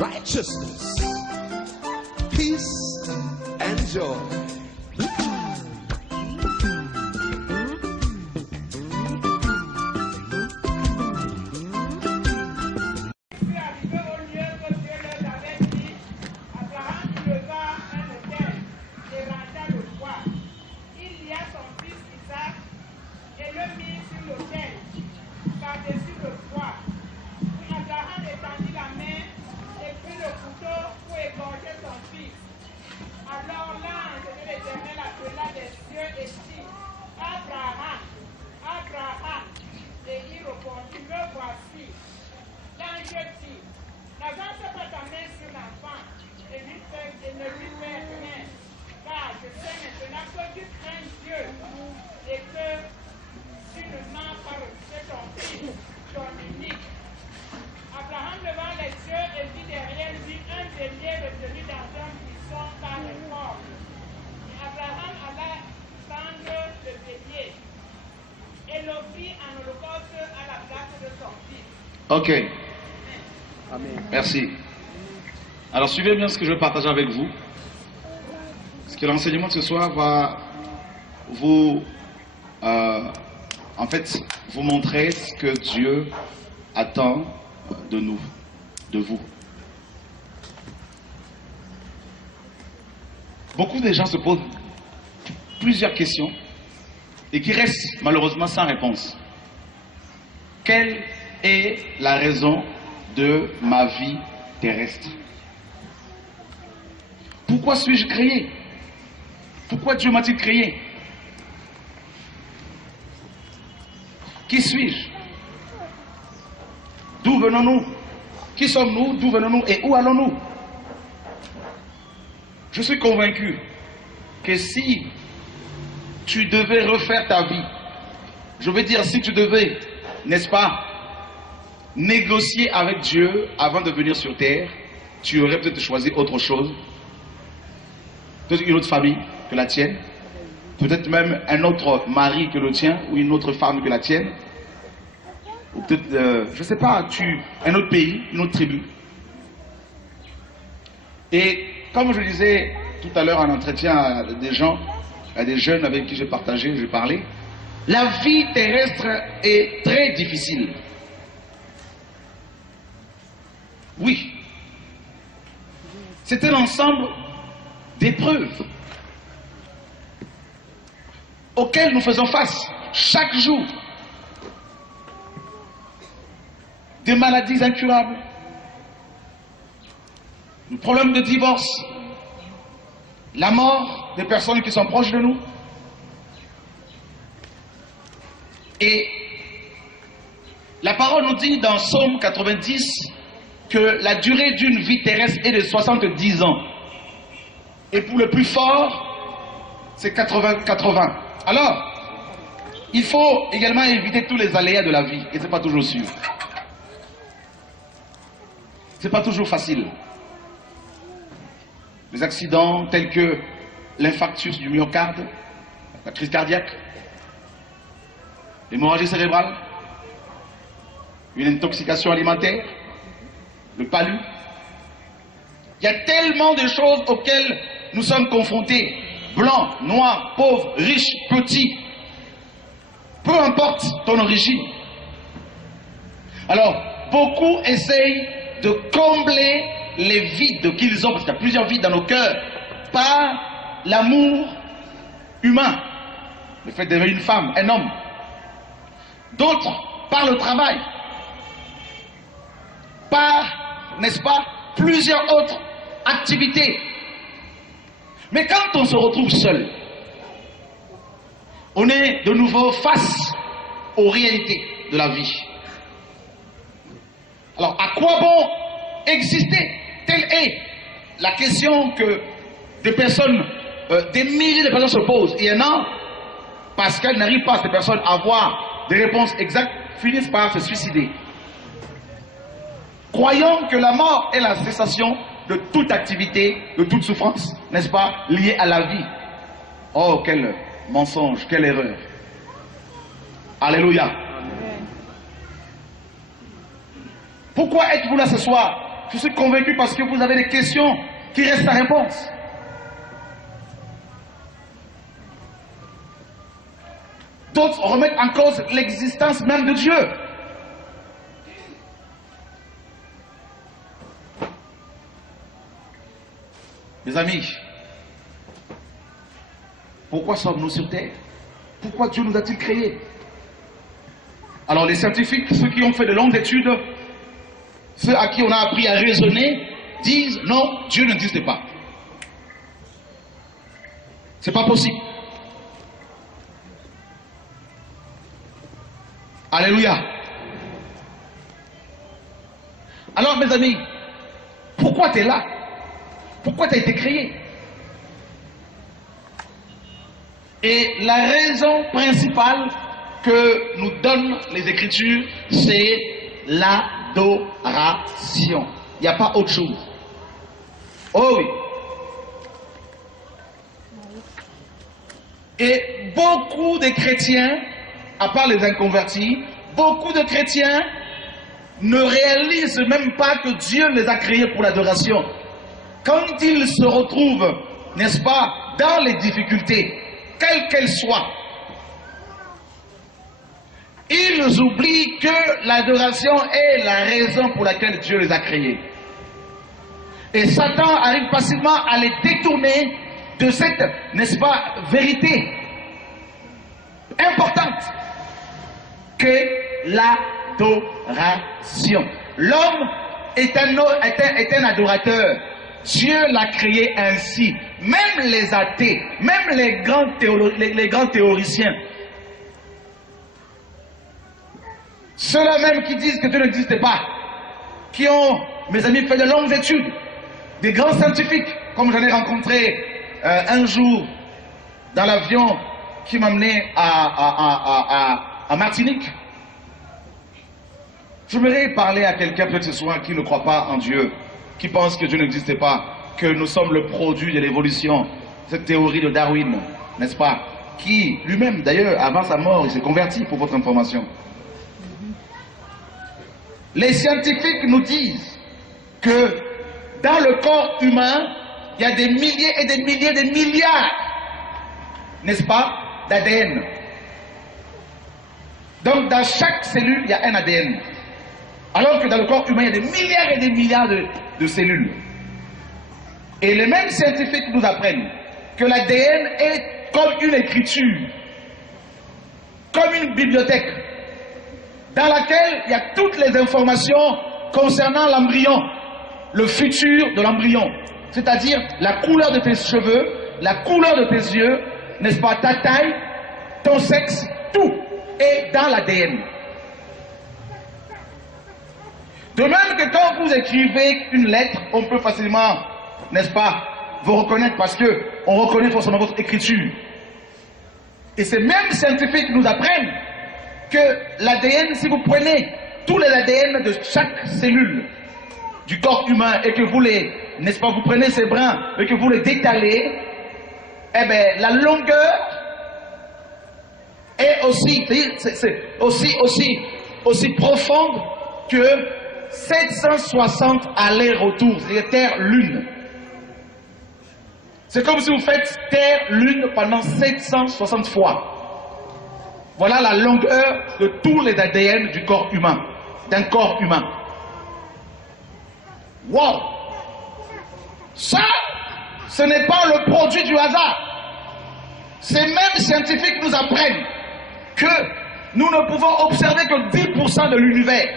Righteousness, peace, and joy. Ok. Merci. Alors suivez bien ce que je vais partager avec vous. Parce que l'enseignement de ce soir va vous, en fait, vous montrer ce que Dieu attend de nous, de vous. Beaucoup de gens se posent plusieurs questions et qui restent malheureusement sans réponse. Quelle est la raison de ma vie terrestre? Pourquoi suis-je créé? Pourquoi Dieu m'a-t-il créé? Qui suis-je? D'où venons-nous? Qui sommes-nous? D'où venons-nous? Et où allons-nous? Je suis convaincu que si tu devais refaire ta vie, je veux dire si tu devais, n'est-ce pas, négocier avec Dieu avant de venir sur terre, tu aurais peut-être choisi autre chose, peut-être une autre famille que la tienne, peut-être même un autre mari que le tien, ou une autre femme que la tienne, ou peut-être, je ne sais pas, un autre pays, une autre tribu. Et comme je disais tout à l'heure en entretien à des gens, à des jeunes avec qui j'ai partagé, j'ai parlé, la vie terrestre est très difficile. Oui, c'est un ensemble d'épreuves auxquelles nous faisons face chaque jour. Des maladies incurables, le problème de divorce, la mort des personnes qui sont proches de nous. Et la parole nous dit dans Psaume 90 que la durée d'une vie terrestre est de 70 ans. Et pour le plus fort, c'est 80. Alors, il faut également éviter tous les aléas de la vie. Et ce n'est pas toujours sûr. Ce n'est pas toujours facile. Les accidents tels que l'infarctus du myocarde, la crise cardiaque, l'hémorragie cérébrale, une intoxication alimentaire, le palu. Il y a tellement de choses auxquelles nous sommes confrontés. Blanc, noir, pauvre, riche, petit. Peu importe ton origine. Alors, beaucoup essayent de combler les vides qu'ils ont, parce qu'il y a plusieurs vides dans nos cœurs, par l'amour humain, le fait d'aimer une femme, un homme. D'autres par le travail, par, n'est-ce pas, plusieurs autres activités. Mais quand on se retrouve seul, on est de nouveau face aux réalités de la vie. Alors, à quoi bon exister? Telle est la question que des personnes, des milliers de personnes se posent. Et il y en a, parce qu'elles n'arrivent pas, ces personnes, à avoir des réponses exactes, finissent par se suicider. Croyons que la mort est la cessation de toute activité, de toute souffrance, n'est-ce pas, liée à la vie. Oh, quel mensonge, quelle erreur. Alléluia. Pourquoi êtes-vous là ce soir? Je suis convaincu parce que vous avez des questions qui restent sans réponse. D'autres remettent en cause l'existence même de Dieu. Mes amis, pourquoi sommes-nous sur terre? Pourquoi Dieu nous a-t-il créés? Alors les scientifiques, ceux qui ont fait de longues études, ceux à qui on a appris à raisonner, disent non, Dieu n'existe pas. C'est pas possible. Alléluia. Alors mes amis, pourquoi tu es là? Pourquoi tu as été créé? Et la raison principale que nous donnent les Écritures, c'est l'adoration. Il n'y a pas autre chose. Oh oui. Et beaucoup de chrétiens, à part les inconvertis, beaucoup de chrétiens ne réalisent même pas que Dieu les a créés pour l'adoration. Quand ils se retrouvent, n'est-ce pas, dans les difficultés, quelles qu'elles soient, ils oublient que l'adoration est la raison pour laquelle Dieu les a créés. Et Satan arrive facilement à les détourner de cette, n'est-ce pas, vérité importante que l'adoration. L'homme est un adorateur. Dieu l'a créé ainsi. Même les athées, même les grands théoriciens, ceux-là même qui disent que Dieu n'existe pas, qui ont, mes amis, fait de longues études, des grands scientifiques, comme j'en ai rencontré un jour dans l'avion qui m'amenait à Martinique. J'aimerais parler à quelqu'un peut-être ce soir qui ne croit pas en Dieu, qui pense que Dieu n'existe pas, que nous sommes le produit de l'évolution, cette théorie de Darwin, n'est-ce pas, qui lui-même d'ailleurs avant sa mort il s'est converti, pour votre information. Les scientifiques nous disent que dans le corps humain il y a des milliers et des milliers, des milliards, n'est-ce pas, d'ADN. Donc dans chaque cellule il y a un ADN. Alors que dans le corps humain, il y a des milliards et des milliards de cellules. Et les mêmes scientifiques nous apprennent que l'ADN est comme une écriture, comme une bibliothèque, dans laquelle il y a toutes les informations concernant l'embryon, le futur de l'embryon, c'est-à-dire la couleur de tes cheveux, la couleur de tes yeux, n'est-ce pas, ta taille, ton sexe, tout est dans l'ADN. De même que quand vous écrivez une lettre, on peut facilement, n'est-ce pas, vous reconnaître parce que on reconnaît forcément votre écriture. Et ces mêmes scientifiques nous apprennent que l'ADN, si vous prenez tous les ADN de chaque cellule du corps humain et que vous les, n'est-ce pas, vous prenez ces brins et que vous les détalez, eh bien, la longueur est aussi, c'est aussi profonde que 760 allers-retours, c'est-à-dire Terre-Lune. C'est comme si vous faites Terre-Lune pendant 760 fois. Voilà la longueur de tous les ADN du corps humain, d'un corps humain. Wow! Ça, ce n'est pas le produit du hasard. Ces mêmes scientifiques nous apprennent que nous ne pouvons observer que 10% de l'univers.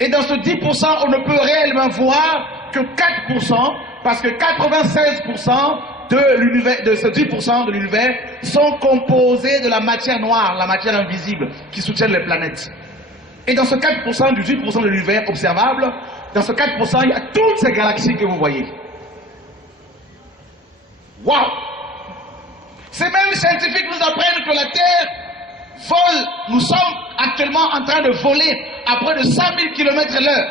Et dans ce 10%, on ne peut réellement voir que 4%, parce que 96% de l'univers, de ce 10% de l'univers, sont composés de la matière noire, la matière invisible, qui soutient les planètes. Et dans ce 4% du 10% de l'univers observable, dans ce 4%, il y a toutes ces galaxies que vous voyez. Waouh! Ces mêmes scientifiques nous apprennent que la Terre vole, nous sommes actuellement en train de voler à près de 100 000 km/h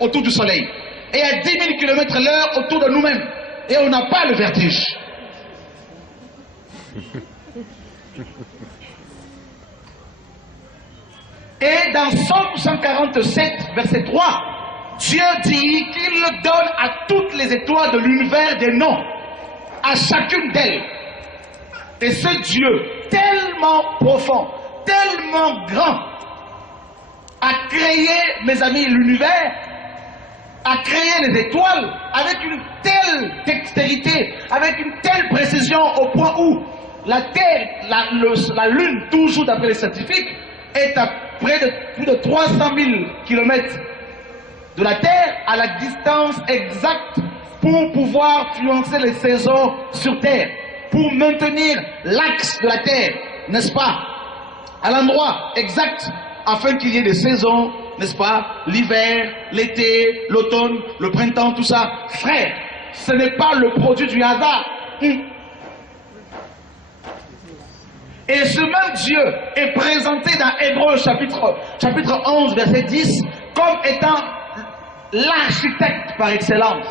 autour du Soleil et à 10 000 km/h autour de nous-mêmes. Et on n'a pas le vertige. Et dans Psaume 147, verset 3, Dieu dit qu'il donne à toutes les étoiles de l'univers des noms, à chacune d'elles. Et ce Dieu, tellement profond, tellement grand, a créé, mes amis, l'univers, a créé les étoiles avec une telle dextérité, avec une telle précision au point où la Terre, la Lune, toujours d'après les scientifiques, est à près de plus de 300 000 km de la Terre, à la distance exacte pour pouvoir influencer les saisons sur Terre, pour maintenir l'axe de la Terre, n'est-ce pas, à l'endroit exact, afin qu'il y ait des saisons, n'est-ce pas, l'hiver, l'été, l'automne, le printemps, tout ça. Frère, ce n'est pas le produit du hasard. Et ce même Dieu est présenté dans Hébreux chapitre 11, verset 10, comme étant l'architecte par excellence.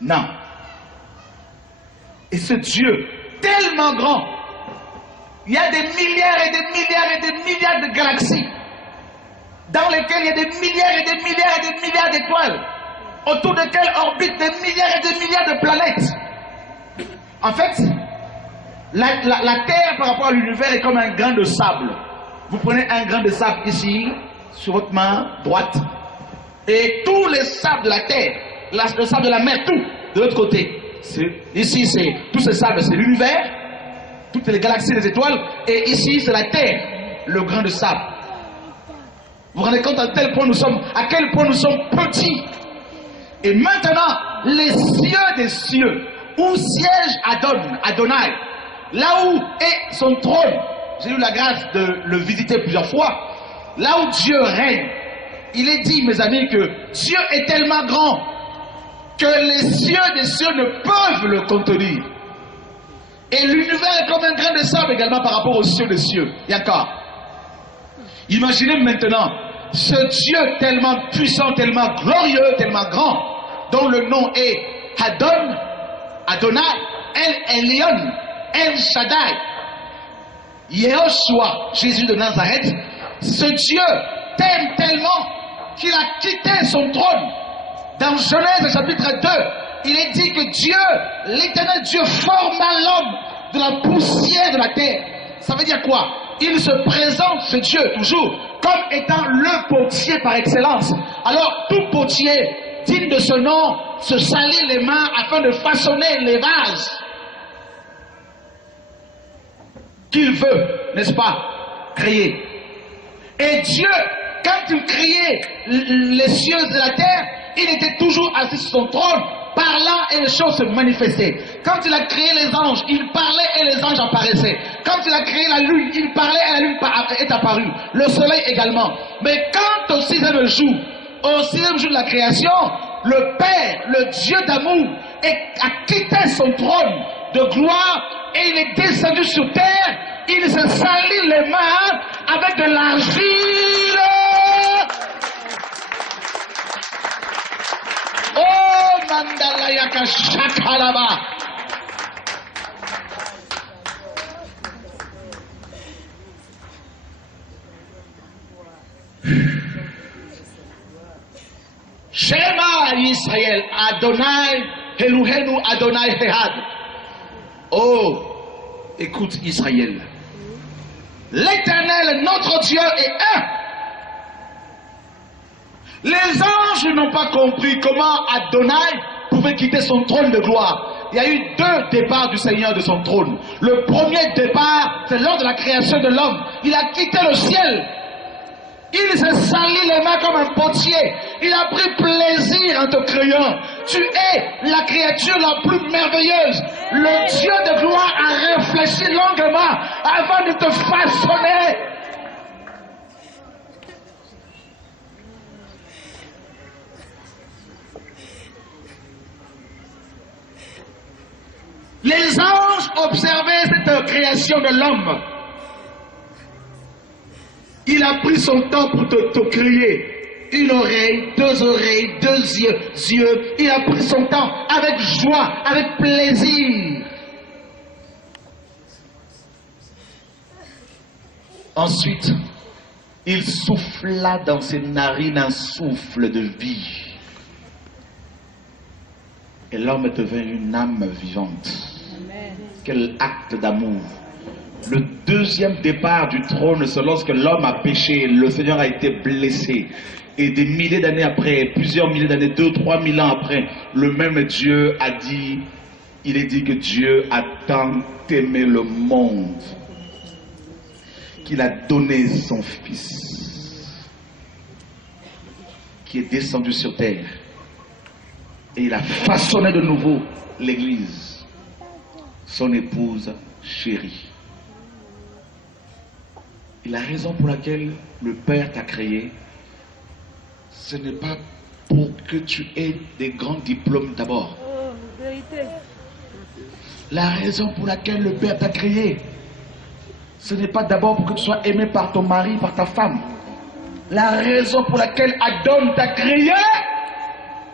Non. Et ce Dieu, tellement grand, il y a des milliards et des milliards et des milliards de galaxies dans lesquelles il y a des milliards et des milliards et des milliards d'étoiles, autour desquelles orbitent des milliards et des milliards de planètes. En fait, la Terre par rapport à l'univers est comme un grain de sable. Vous prenez un grain de sable ici, sur votre main droite, et tous les sables de la Terre, le sable de la mer, tout, de l'autre côté. Ici, c'est tous ces sables, c'est l'univers, toutes les galaxies, les étoiles, et ici, c'est la Terre, le grain de sable. Vous vous rendez compte à quel point nous sommes petits. Et maintenant, les cieux des cieux, où siège Adonai, là où est son trône, j'ai eu la grâce de le visiter plusieurs fois, là où Dieu règne, il est dit, mes amis, que Dieu est tellement grand que les cieux des cieux ne peuvent le contenir. Et l'univers est comme un grain de sable également par rapport aux cieux des cieux. D'accord. Imaginez maintenant ce Dieu tellement puissant, tellement glorieux, tellement grand, dont le nom est Adonai, El Elyon, El Shaddai, Yehoshua, Jésus de Nazareth. Ce Dieu t'aime tellement qu'il a quitté son trône. Dans Genèse chapitre 2, il est dit que Dieu, l'éternel Dieu, forma l'homme de la poussière de la terre. Ça veut dire quoi? Il se présente, ce Dieu, toujours, comme étant le potier par excellence. Alors, tout potier digne de ce nom se salit les mains afin de façonner les vases qu'il veut, n'est-ce pas, créer. Et Dieu, quand il créait les cieux et la terre, il était toujours assis sur son trône, parlant et les choses se manifestaient. Quand il a créé les anges, il parlait et les anges apparaissaient. Quand il a créé la lune, il parlait et la lune est apparue. Le soleil également. Mais quand au sixième jour de la création, le Père, le Dieu d'amour, a quitté son trône de gloire et il est descendu sur terre. Il se salit les mains avec de l'argile. Oh, Mandalayaka Shakalaba. Shema Israël, Adonai, Elohenu, Adonai Ehad. Oh, écoute Israël. L'Éternel, notre Dieu, est un. Les anges n'ont pas compris comment Adonai pouvait quitter son trône de gloire. Il y a eu deux départs du Seigneur de son trône. Le premier départ, c'est lors de la création de l'homme. Il a quitté le ciel. Il s'est sali les mains comme un potier. Il a pris plaisir en te créant. Tu es la créature la plus merveilleuse. Le Dieu de gloire a réfléchi longuement avant de te façonner. Les anges observaient cette création de l'homme. Il a pris son temps pour te créer. Une oreille, deux yeux. Il a pris son temps avec joie, avec plaisir. Ensuite, il souffla dans ses narines un souffle de vie. Et l'homme devint une âme vivante. Amen. Quel acte d'amour. Le deuxième départ du trône, c'est lorsque l'homme a péché, le Seigneur a été blessé. Et des milliers d'années après, plusieurs milliers d'années, 2 ou 3 000 ans après, le même Dieu a dit, il est dit que Dieu a tant aimé le monde qu'il a donné son Fils, qui est descendu sur terre. Et il a façonné de nouveau l'Église, son épouse chérie. Et la raison pour laquelle le Père t'a créé, ce n'est pas pour que tu aies des grands diplômes d'abord. Oh, vérité. La raison pour laquelle le Père t'a créé, ce n'est pas d'abord pour que tu sois aimé par ton mari, par ta femme. La raison pour laquelle Adam t'a créé,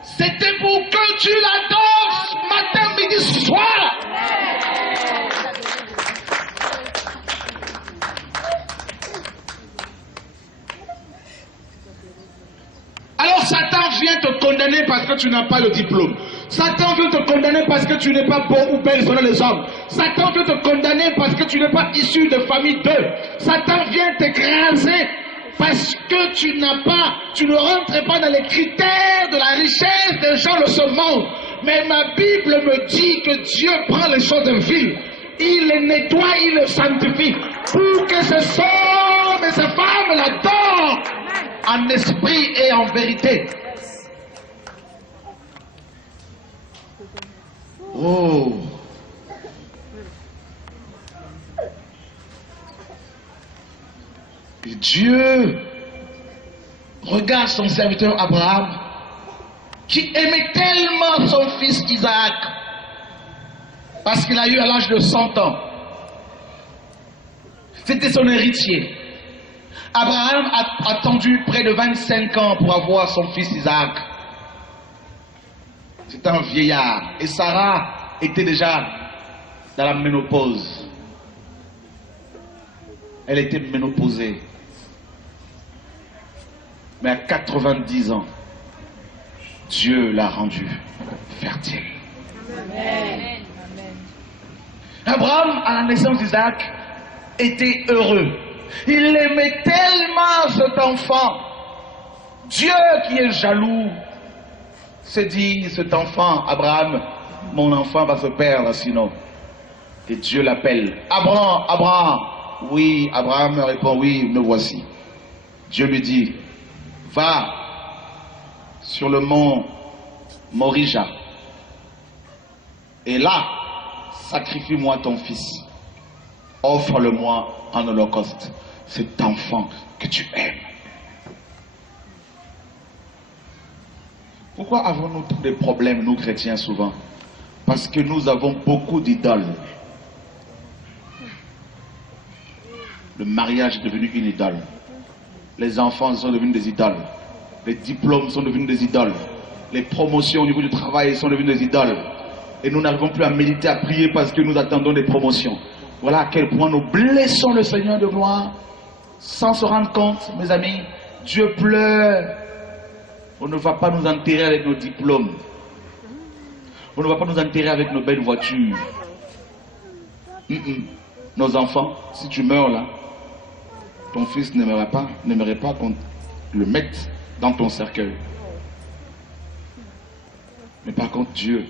c'était pour que tu l'adores matin, midi, soir. Alors Satan vient te condamner parce que tu n'as pas le diplôme. Satan vient te condamner parce que tu n'es pas beau ou belle selon les hommes. Satan vient te condamner parce que tu n'es pas issu de famille d'eux. Satan vient t'écraser parce que tu ne rentres pas dans les critères de la richesse des gens de ce monde. Mais ma Bible me dit que Dieu prend les choses viles. Il les nettoie, il les sanctifie. Pour que ces hommes et ces femmes l'adorent en esprit et en vérité. Oh. Et Dieu regarde son serviteur Abraham, qui aimait tellement son fils Isaac, parce qu'il a eu à l'âge de 100 ans. C'était son héritier. Abraham a attendu près de 25 ans pour avoir son fils Isaac. C'était un vieillard. Et Sarah était déjà dans la ménopause. Elle était ménopausée. Mais à 90 ans, Dieu l'a rendue fertile. Amen. Abraham, à la naissance d'Isaac, était heureux. Il aimait tellement cet enfant. Dieu qui est jaloux s'est dit, cet enfant, Abraham, mon enfant va se perdre sinon. Et Dieu l'appelle. Abraham, Abraham. Oui, Abraham me répond, oui, me voici. Dieu lui dit, va sur le mont Morija. Et là, sacrifie-moi ton fils. Offre-le-moi en holocauste. Cet enfant que tu aimes. Pourquoi avons-nous tous des problèmes, nous chrétiens, souvent? Parce que nous avons beaucoup d'idoles. Le mariage est devenu une idole. Les enfants sont devenus des idoles. Les diplômes sont devenus des idoles. Les promotions au niveau du travail sont devenues des idoles. Et nous n'arrivons plus à méditer, à prier parce que nous attendons des promotions. Voilà à quel point nous blessons le Seigneur de gloire sans se rendre compte, mes amis. Dieu pleure. On ne va pas nous enterrer avec nos diplômes. On ne va pas nous enterrer avec nos belles voitures. Nos enfants, si tu meurs là, ton fils n'aimerait pas qu'on le mette dans ton cercueil. Mais par contre, Dieu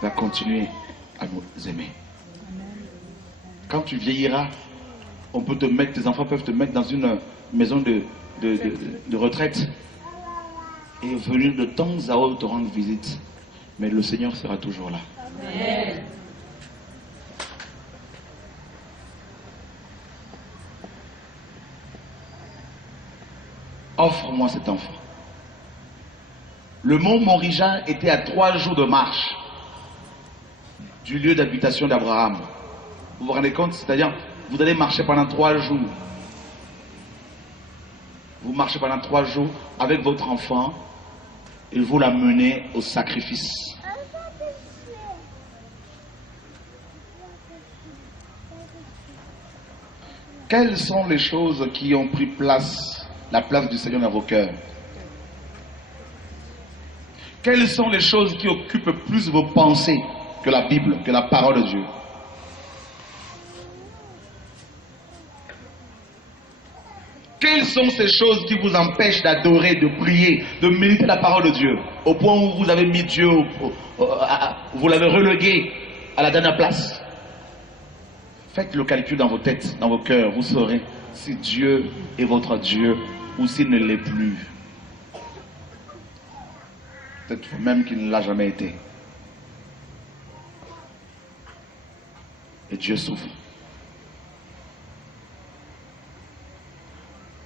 va continuer à nous aimer. Quand tu vieilliras, on peut te mettre, tes enfants peuvent te mettre dans une maison de retraite et venir de temps à autre te rendre visite. Mais le Seigneur sera toujours là. Amen. Offre-moi cet enfant. Le mont Morija était à 3 jours de marche du lieu d'habitation d'Abraham. Vous vous rendez compte? C'est-à-dire, vous allez marcher pendant 3 jours. Vous marchez pendant 3 jours avec votre enfant et vous l'amenez au sacrifice. Quelles sont les choses qui ont pris la place du Seigneur dans vos cœurs? Quelles sont les choses qui occupent plus vos pensées que la Bible, que la parole de Dieu? Quelles sont ces choses qui vous empêchent d'adorer, de prier, de méditer la parole de Dieu, au point où vous avez mis Dieu, vous l'avez relégué à la dernière place? Faites le calcul dans vos têtes, dans vos cœurs, vous saurez si Dieu est votre Dieu ou s'il ne l'est plus. Peut-être même qu'il ne l'a jamais été. Et Dieu souffre.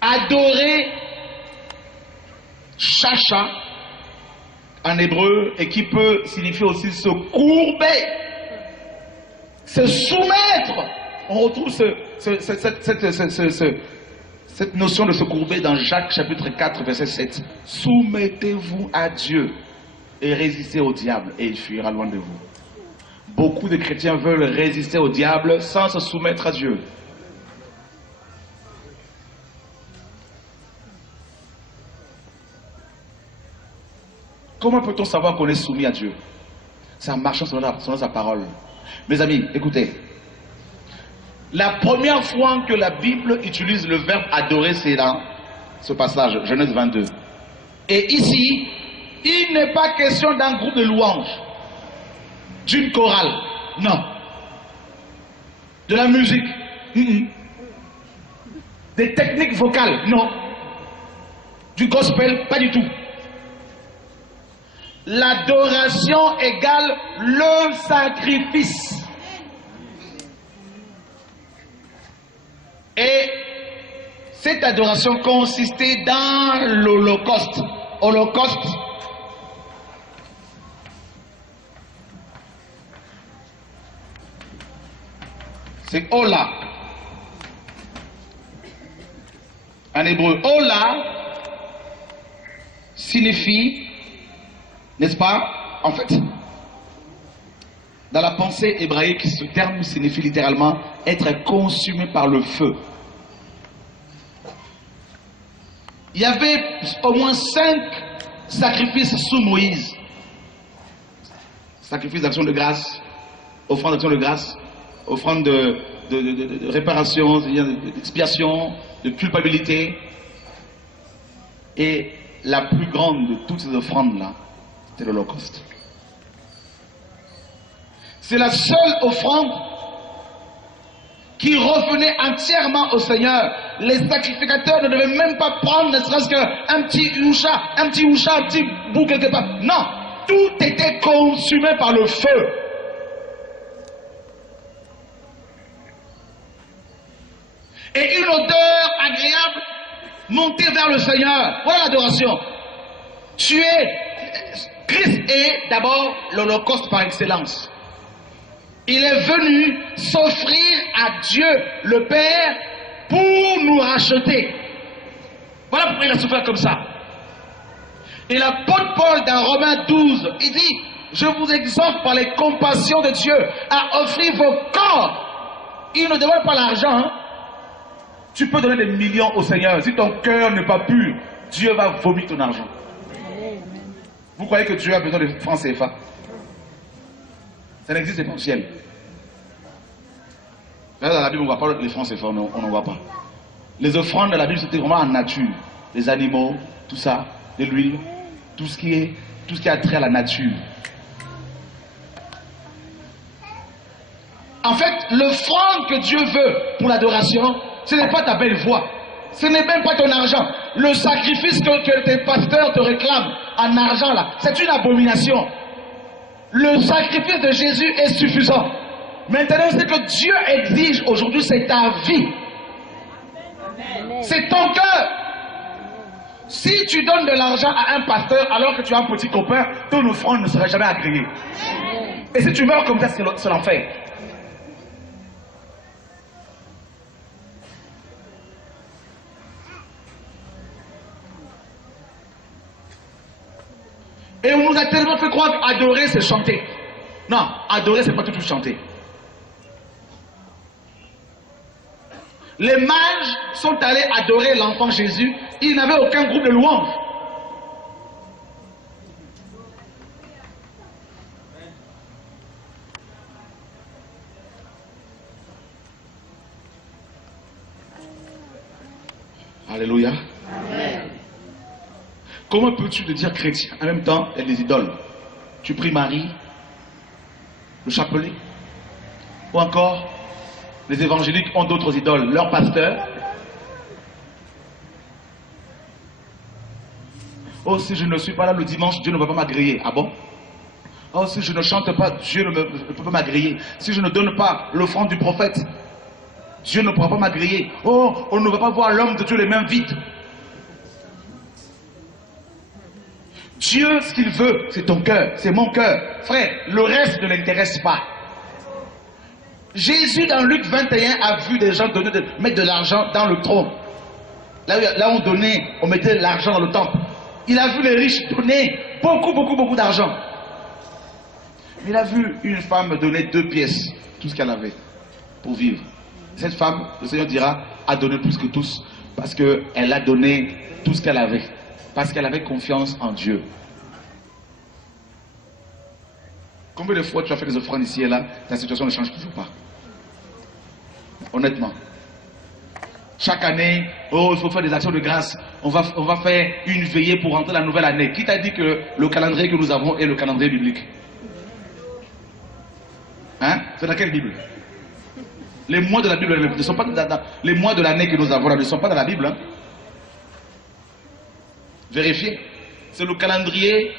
Adorer chacha en hébreu, et qui peut signifier aussi se courber, se soumettre. On retrouve cette notion de se courber dans Jacques chapitre 4 verset 7. Soumettez-vous à Dieu et résistez au diable et il fuira loin de vous. Beaucoup de chrétiens veulent résister au diable sans se soumettre à Dieu. Comment peut-on savoir qu'on est soumis à Dieu? C'est en marchant selon sa parole. Mes amis, écoutez. La première fois que la Bible utilise le verbe adorer, c'est dans ce passage, Genèse 22. Et ici, il n'est pas question d'un groupe de louanges, d'une chorale, non. De la musique, des techniques vocales, non. Du gospel, pas du tout. L'adoration égale le sacrifice. Et cette adoration consistait dans l'Holocauste. Holocauste. C'est Ola. En hébreu, Ola signifie, n'est-ce pas? En fait, dans la pensée hébraïque, ce terme signifie littéralement être consumé par le feu. Il y avait au moins 5 sacrifices sous Moïse. Sacrifice d'action de grâce, offrande d'action de grâce, offrande de réparation, d'expiation, de culpabilité. Et la plus grande de toutes ces offrandes-là, c'est l'Holocauste. C'est la seule offrande qui revenait entièrement au Seigneur. Les sacrificateurs ne devaient même pas prendre ne serait-ce qu'un petit oucha, un petit bout quelque part. Non, tout était consumé par le feu. Et une odeur agréable montait vers le Seigneur. Voilà l'adoration. Christ est d'abord l'Holocauste par excellence. Il est venu s'offrir à Dieu le Père pour nous racheter. Voilà pourquoi il a souffert comme ça. Et l'apôtre Paul dans Romains 12, il dit, je vous exhorte par les compassions de Dieu à offrir vos corps. Il ne demande pas l'argent. Hein? Tu peux donner des millions au Seigneur. Si ton cœur n'est pas pur, Dieu va vomir ton argent. Vous croyez que Dieu a besoin de francs CFA? Ça n'existe pas au ciel. Là, dans la Bible, on ne voit pas les francs CFA, on n'en voit pas. Les offrandes de la Bible, c'était vraiment en nature. Les animaux, tout ça, de l'huile, tout ce qui a trait à la nature. En fait, l'offrande que Dieu veut pour l'adoration, ce n'est pas ta belle voix. Ce n'est même pas ton argent. Le sacrifice que tes pasteurs te réclament en argent, là, c'est une abomination. Le sacrifice de Jésus est suffisant. Maintenant, ce que Dieu exige aujourd'hui, c'est ta vie. C'est ton cœur. Si tu donnes de l'argent à un pasteur alors que tu as un petit copain, ton offrande ne sera jamais agréée. Et si tu meurs comme ça, c'est l'enfer. Et on nous a tellement fait croire qu'adorer, c'est chanter. Non, adorer, c'est pas tout chanter. Les mages sont allés adorer l'enfant Jésus. Ils n'avaient aucun groupe de louanges. Alléluia. Amen. Comment peux-tu te dire chrétien en même temps il y a des idoles? Tu pries Marie, le chapelet, ou encore les évangéliques ont d'autres idoles, leur pasteur. Oh, si je ne suis pas là le dimanche, Dieu ne va pas m'agréer. Ah bon? Oh, si je ne chante pas, Dieu ne peut pas m'agréer. Si je ne donne pas l'offrande du prophète, Dieu ne pourra pas m'agréer. Oh, on ne va pas voir l'homme de Dieu les mains vides. Dieu, ce qu'il veut, c'est ton cœur, c'est mon cœur. Frère, le reste ne l'intéresse pas. Jésus, dans Luc 21, a vu des gens mettre de l'argent dans le trône. Là, on mettait l'argent dans le temple. Il a vu les riches donner beaucoup d'argent. Il a vu une femme donner 2 pièces, tout ce qu'elle avait, pour vivre. Cette femme, le Seigneur dira, a donné plus que tous, parce qu'elle a donné tout ce qu'elle avait. Parce qu'elle avait confiance en Dieu. Combien de fois tu as fait des offrandes ici et là, ta situation ne change toujours pas? Honnêtement. Chaque année, oh, il faut faire des actions de grâce. On va faire une veillée pour rentrer la nouvelle année. Qui t'a dit que le calendrier que nous avons est le calendrier biblique? Hein? C'est dans quelle Bible? Les mois de la Bible ne sont pas les mois de l'année que nous avons là ne sont pas dans la Bible. Hein? Vérifiez. C'est le calendrier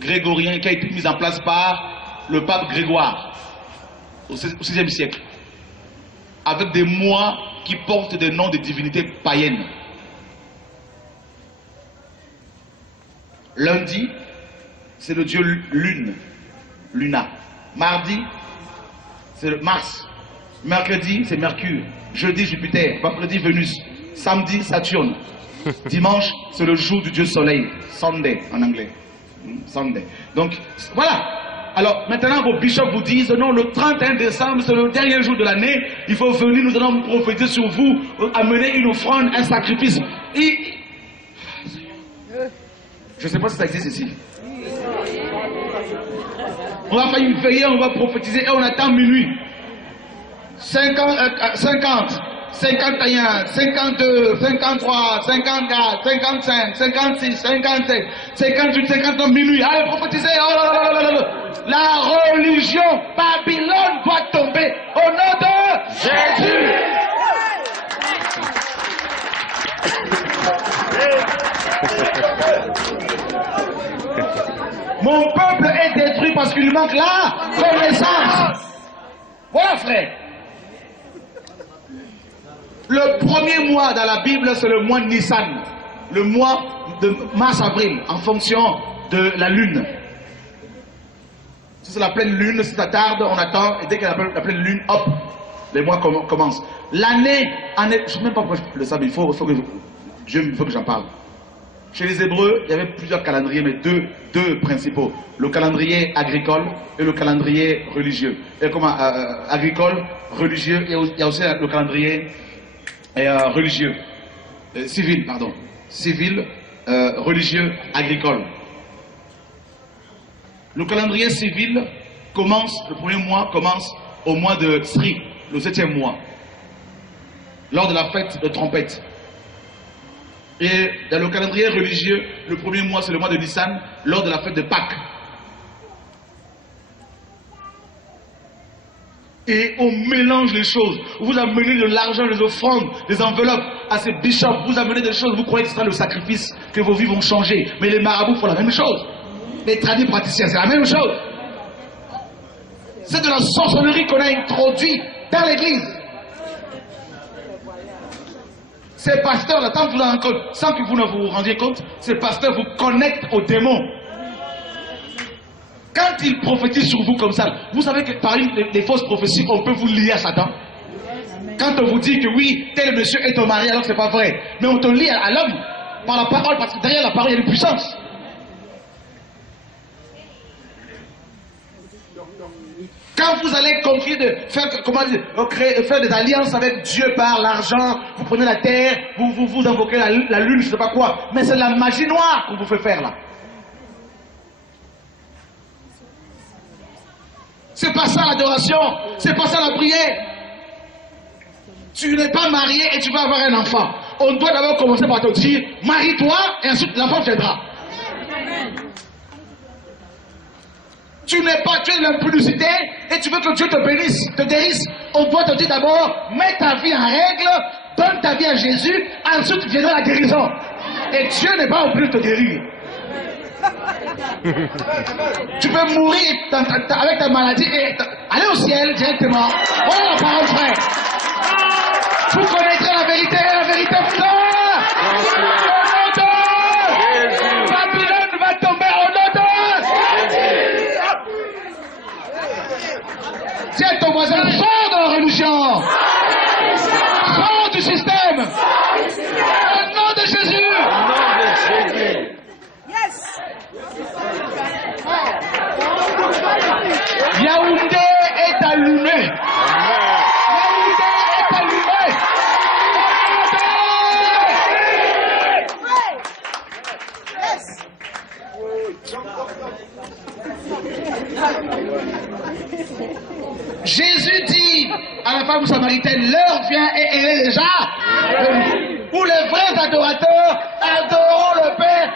grégorien qui a été mis en place par le pape Grégoire au VIe siècle. Avec des mois qui portent des noms de divinités païennes. Lundi, c'est le dieu Lune, Luna. Mardi, c'est le Mars. Mercredi, c'est Mercure. Jeudi, Jupiter. Vendredi, Vénus. Samedi, Saturne. Dimanche, c'est le jour du dieu soleil. Sunday en anglais. Sunday. Donc, voilà. Alors, maintenant, vos bishops vous disent, non, le 31 décembre, c'est le dernier jour de l'année. Il faut venir, nous allons prophétiser sur vous, amener une offrande, un sacrifice. Et... je ne sais pas si ça existe ici. On va faire une veillée, on va prophétiser et on attend minuit. 50, 51, 52, 53, 54, 55, 56, 57, 58, 59, minuit. Allez, prophétisez. Oh là là là là là. La religion Babylone doit tomber au nom de Jésus. Mon peuple est détruit parce qu'il manque la connaissance. Voilà, frère. Le premier mois dans la Bible, c'est le mois Nissan. Le mois de mars-avril, en fonction de la lune. Si c'est la pleine lune, si ça tarde, on attend. Et dès qu'il y a la pleine lune, hop, les mois commencent. L'année, je ne sais même pas pourquoi je parle de ça, mais il faut que j'en parle. Chez les Hébreux, il y avait plusieurs calendriers, mais deux principaux. Le calendrier agricole et le calendrier religieux. Et comment agricole, religieux, il y a aussi le calendrier religieux. Civil, pardon. Civil, religieux, agricole. Le calendrier civil commence, le premier mois commence au mois de Sri, le 7e mois, lors de la fête de trompette. Et dans le calendrier religieux, le premier mois c'est le mois de Nissan, lors de la fête de Pâques. Et on mélange les choses. Vous amenez de l'argent, des offrandes, des enveloppes à ces bishops. Vous amenez des choses, vous croyez que ce sera le sacrifice, que vos vies vont changer. Mais les marabouts font la même chose. Les tradis praticiens, c'est la même chose. C'est de la sorcellerie qu'on a introduit dans l'église. Ces pasteurs, tant que vous en rendez compte, sans que vous ne vous rendiez compte, ces pasteurs vous connectent aux démons. Quand ils prophétisent sur vous comme ça, vous savez que par les fausses prophéties, on peut vous lier à Satan. Quand on vous dit que oui, tel monsieur est ton mari, alors que ce n'est pas vrai. Mais on te lie à l'homme par la parole, parce que derrière la parole, il y a une puissance. Quand vous allez confier faire des alliances avec Dieu par l'argent, vous prenez la terre, vous invoquez la lune, je ne sais pas quoi. Mais c'est la magie noire qu'on vous fait faire là. C'est pas ça l'adoration, c'est pas ça la prière. Tu n'es pas marié et tu vas avoir un enfant. On doit d'abord commencer par te dire, marie-toi et ensuite l'enfant viendra. Tu n'es pas, tu es de l'impudicité et tu veux que Dieu te bénisse, te guérisse. On doit te dire d'abord, mets ta vie en règle, donne ta vie à Jésus, ensuite viendra la guérison. Et Dieu n'est pas obligé de te guérir. Tu peux mourir avec ta maladie et aller au ciel directement. Voilà la parole, frère. Vous connaîtrez la vérité vous donnera. Babylone va tomber en odeur. Tiens ton voisin, sors de la religion. Sors du système. Au nom de Jésus. Yaoundé est allumé. Yaoundé est allumé. Jésus dit à la femme samaritaine, l'heure vient et elle est déjà venue. Où les vrais adorateurs adoreront le Père.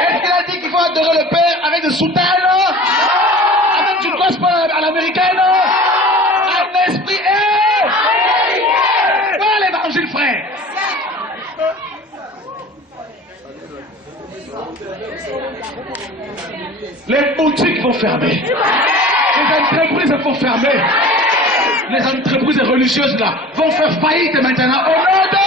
Est-ce qu'il a dit qu'il faut adorer le Père avec des soutanes, avec du gospel à l'américaine, un esprit pas l'évangile, frère. Les boutiques vont fermer. Les entreprises vont fermer. Les entreprises religieuses là vont faire faillite maintenant. Au nom de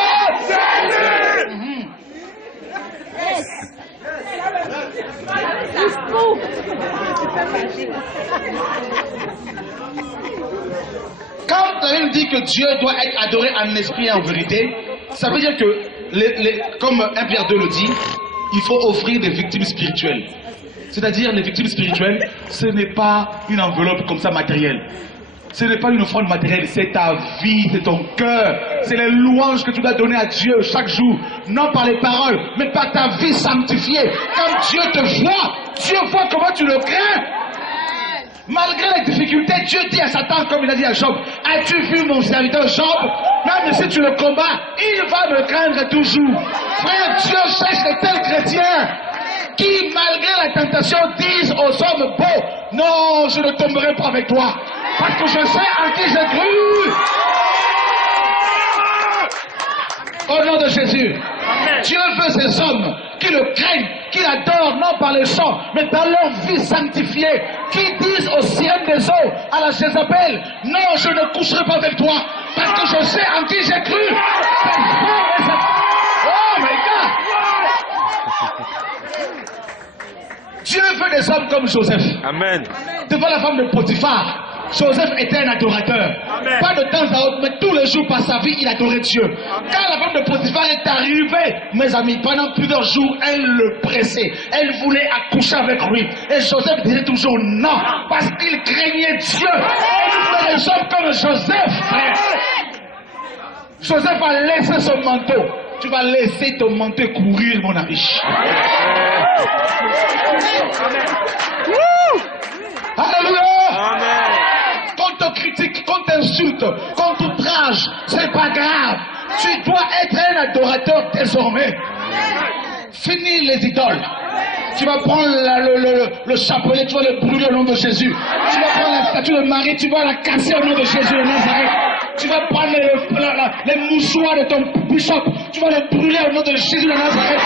Jésus. Quand la Bible dit que Dieu doit être adoré en esprit et en vérité, ça veut dire que, comme 1 Pierre 2 le dit, il faut offrir des victimes spirituelles. C'est-à-dire, les victimes spirituelles, ce n'est pas une enveloppe comme ça matérielle. Ce n'est pas une offrande matérielle, c'est ta vie, c'est ton cœur. C'est les louanges que tu dois donner à Dieu chaque jour. Non par les paroles, mais par ta vie sanctifiée. Quand Dieu te voit, Dieu voit comment tu le crains. Malgré les difficultés, Dieu dit à Satan, comme il a dit à Job, as-tu vu mon serviteur Job? Même si tu le combats, il va me craindre toujours. Frère, Dieu cherche de tels chrétiens qui, malgré la tentation, disent aux hommes beaux, non, je ne tomberai pas avec toi, parce que je sais en qui j'ai cru. Au nom de Jésus. Amen. Dieu veut ces hommes qui le craignent, qui l'adorent, non par les chants, mais dans leur vie sanctifiée, qui disent aux sirènes des eaux, à la Jézabel, non, je ne coucherai pas avec toi, parce que je sais en qui j'ai cru. Oh my God! Dieu veut des hommes comme Joseph. Amen. Devant la femme de Potiphar, Joseph était un adorateur. Amen. Pas de temps à autre, mais tous les jours par sa vie, il adorait Dieu. Amen. Quand la femme de Potiphar est arrivée, mes amis, pendant plusieurs jours, elle le pressait. Elle voulait accoucher avec lui. Et Joseph disait toujours non, parce qu'il craignait Dieu. Il voulait des hommes comme Joseph, frère. Joseph a laissé son manteau. Tu vas laisser ton manteau courir, mon ami. Alléluia. Amen. Qu'on te critique, qu'on t'insulte, qu'on t'outrage, c'est pas grave. Tu dois être un adorateur désormais. Fini les idoles. Tu vas prendre le chapelet, tu vas le brûler au nom de Jésus. Tu vas prendre la statue de Marie, tu vas la casser au nom de Jésus de Nazareth. Tu vas prendre les mouchoirs de ton bishop, tu vas les brûler au nom de Jésus de Nazareth.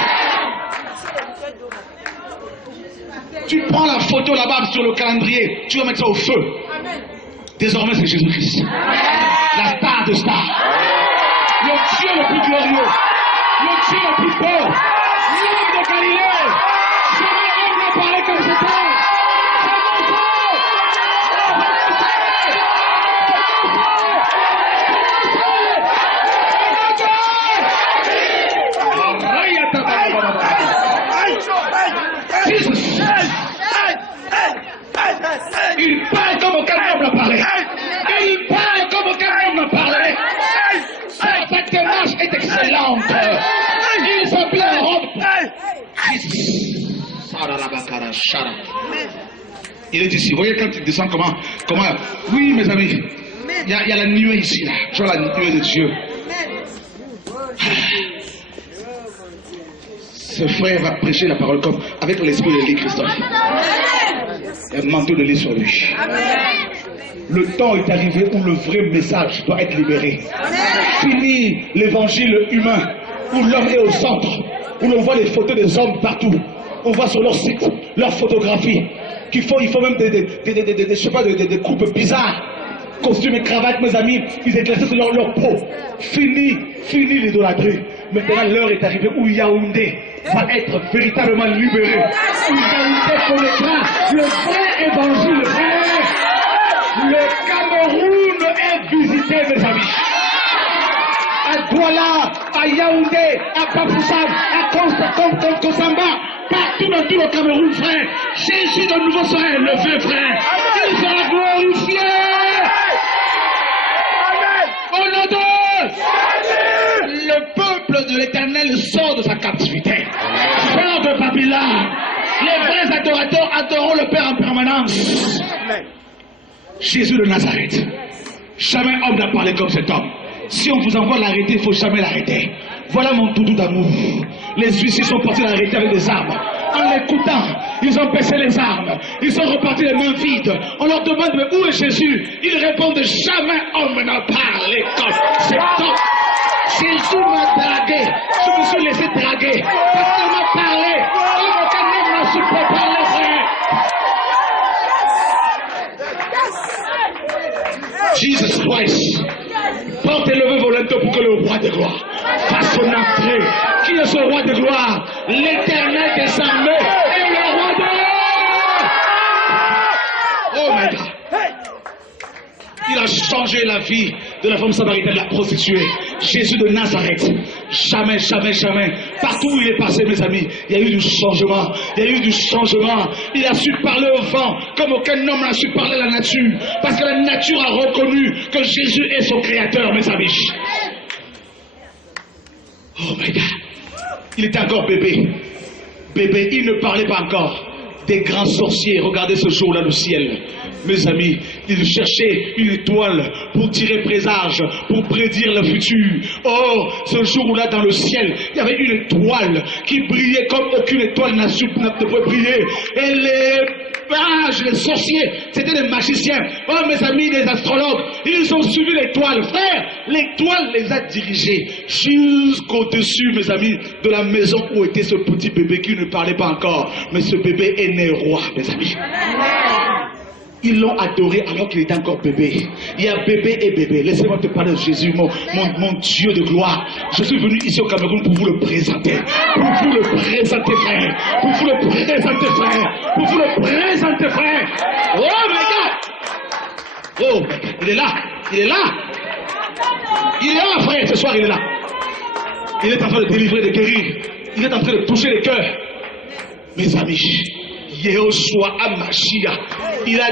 Tu prends la photo là-bas sur le calendrier, tu vas mettre ça au feu. Désormais, c'est Jésus-Christ. La star de stars. Le Dieu le plus glorieux. Le Dieu le plus beau. L'homme de Galilée. Jamais homme n'a parlé comme cet homme. Jesus. Il est ici. Vous voyez quand il descend comment. Oui, mes amis. Il y a la nuée ici, là. Je vois la nuée de Dieu. Ce frère va prêcher la parole comme avec l'esprit de l'Église, Christophe. Il y a un manteau de lait sur lui. Le temps est arrivé où le vrai message doit être libéré. Fini l'évangile humain, où l'homme est au centre, où l'on voit les photos des hommes partout. On voit sur leur site, leurs photographies, il faut même des coupes bizarres. Costumes et cravates, mes amis, ils éclaircissent sur leur peau. Fini l'idolâtrie. Maintenant, l'heure est arrivée où Yaoundé va être véritablement libéré. Où Yaoundé connaîtra le vrai évangile, frère. Le Cameroun est visité, mes amis. À Douala, à Yaoundé, à Bafoussam, à Kosamba, partout dans tout le Cameroun, frère. Jésus de nouveau sera élevé, frère. Il sera glorifié. Au nom de le peuple de l'Éternel sort de sa captivité. Sort de Babylone. Les vrais adorateurs adoreront le Père en permanence. Jésus de Nazareth. Jamais homme n'a parlé comme cet homme. Si on vous envoie l'arrêter, il ne faut jamais l'arrêter. Voilà mon doudou d'amour. Les huissiers sont partis l'arrêter avec des armes. En l'écoutant, ils ont baissé les armes. Ils sont repartis les mains vides. On leur demande mais où est Jésus? Ils répondent jamais homme n'a parlé comme cet homme. Jésus m'a dragué. Je me suis laissé draguer. Parce qu'il m'a parlé. Aucun homme n'a su préparer, frère. Jesus Christ. Portez le vœu volontaire pour que le roi de gloire fasse son entrée. Qui est ce roi de gloire? L'Éternel des armées et le roi de gloire. Oh my God. Il a changé la vie de la femme samaritaine, de la prostituée. Jésus de Nazareth. Jamais. Partout où il est passé, mes amis, il y a eu du changement. Il a su parler au vent comme aucun homme n'a su parler à la nature. Parce que la nature a reconnu que Jésus est son créateur, mes amis. Oh my God. Il était encore bébé. Il ne parlait pas encore. Des grands sorciers, regardez ce jour-là le ciel. Mes amis, ils cherchaient une étoile pour tirer présage, pour prédire le futur. Or, ce jour-là dans le ciel, il y avait une étoile qui brillait comme aucune étoile n'a pouvait briller. Et les mages, les sorciers, c'était des magiciens. Oh mes amis, des astrologues, ils ont suivi l'étoile. Frère, l'étoile les a dirigés jusqu'au-dessus, mes amis, de la maison où était ce petit bébé qui ne parlait pas encore. Mais ce bébé est né roi, mes amis. Ils l'ont adoré alors qu'il était encore bébé. Il y a bébé et bébé. Laissez-moi te parler de Jésus, mon Dieu de gloire. Je suis venu ici au Cameroun pour vous le présenter. Pour vous le présenter, frère. Oh my God. Oh, il est là. Frère, ce soir il est là. Il est en train de délivrer, de guérir. Il est en train de toucher les cœurs. Mes amis, Yehoshua Amashia, il a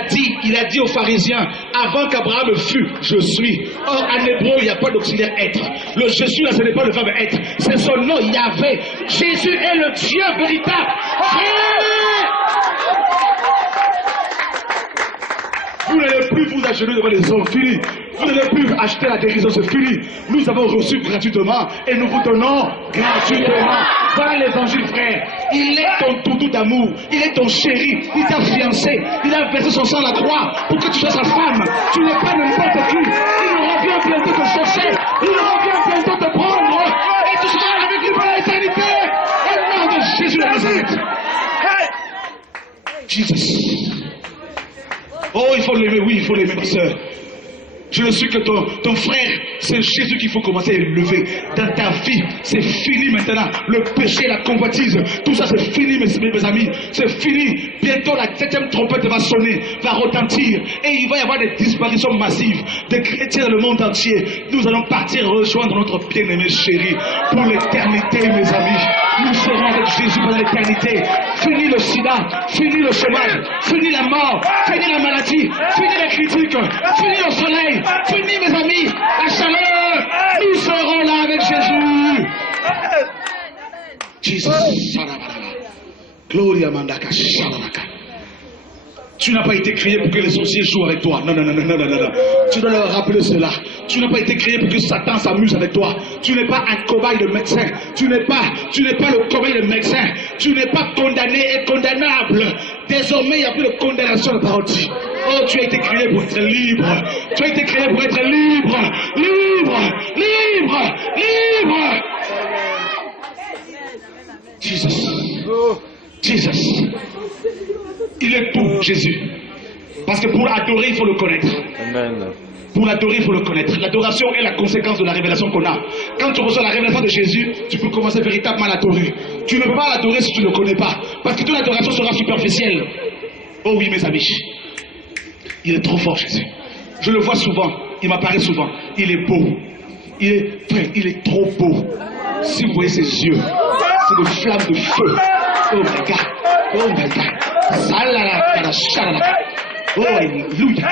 dit aux pharisiens, avant qu'Abraham fût, je suis. Or, en hébreu, il n'y a pas d'auxiliaire être. Le je suis là, ce n'est pas le verbe être. C'est son nom, Yahvé. Jésus est le Dieu véritable. Vous n'allez plus vous agenouiller devant les hommes, fini. Vous n'allez plus acheter la guérison, c'est fini. Nous avons reçu gratuitement et nous vous donnons gratuitement. Voilà l'évangile, frère. Il est ton doudou d'amour. Il est ton chéri. Il t'a fiancé. Il a versé son sang à la croix pour que tu sois sa femme. Tu n'es pas n'importe qui. Il revient bientôt te chercher. Il revient bientôt te prendre. Et tu seras avec lui pour l'éternité. Au nom de Jésus de Nazareth. Jesus. Oh, il faut l'aimer, oui, il faut l'aimer, ma soeur. Je ne suis que ton frère. C'est Jésus qu'il faut commencer à élever dans ta vie. C'est fini maintenant. Le péché, la convoitise, tout ça c'est fini, mes amis. C'est fini. Bientôt la 7e trompette va sonner, va retentir. Et il va y avoir des disparitions massives de chrétiens dans le monde entier. Nous allons partir rejoindre notre bien-aimé chéri pour l'éternité, mes amis. Nous serons avec Jésus pendant l'éternité. Fini le sida, fini le chômage, fini la mort, fini la maladie, fini les critiques, fini le soleil, fini mes amis, la chaleur. Nous serons là avec Jésus. Jesus. Gloria mandaka shalalaka. Tu n'as pas été créé pour que les sorciers jouent avec toi. Non, non, non, non, non, non, non. Tu dois leur rappeler cela. Tu n'as pas été créé pour que Satan s'amuse avec toi. Tu n'es pas un cobaye de médecin. Tu n'es pas le cobaye de médecin. Tu n'es pas condamné et condamnable. Désormais, il n'y a plus de condamnation de parole. Oh, tu as été créé pour être libre. Tu as été créé pour être libre. Libre, libre, libre. Jesus. Jesus. Il est tout, Jésus. Parce que pour l'adorer, il faut le connaître. Amen. Pour l'adorer, il faut le connaître. L'adoration est la conséquence de la révélation qu'on a. Quand tu reçois la révélation de Jésus, tu peux commencer véritablement à l'adorer. Tu ne peux pas l'adorer si tu ne le connais pas. Parce que toute l'adoration sera superficielle. Oh oui, mes amis. Il est trop fort, Jésus. Je le vois souvent. Il m'apparaît souvent. Il est beau. Il est trop beau. Si vous voyez ses yeux, c'est des flammes de feu. Oh my God. Oh my God. Oh alléluia.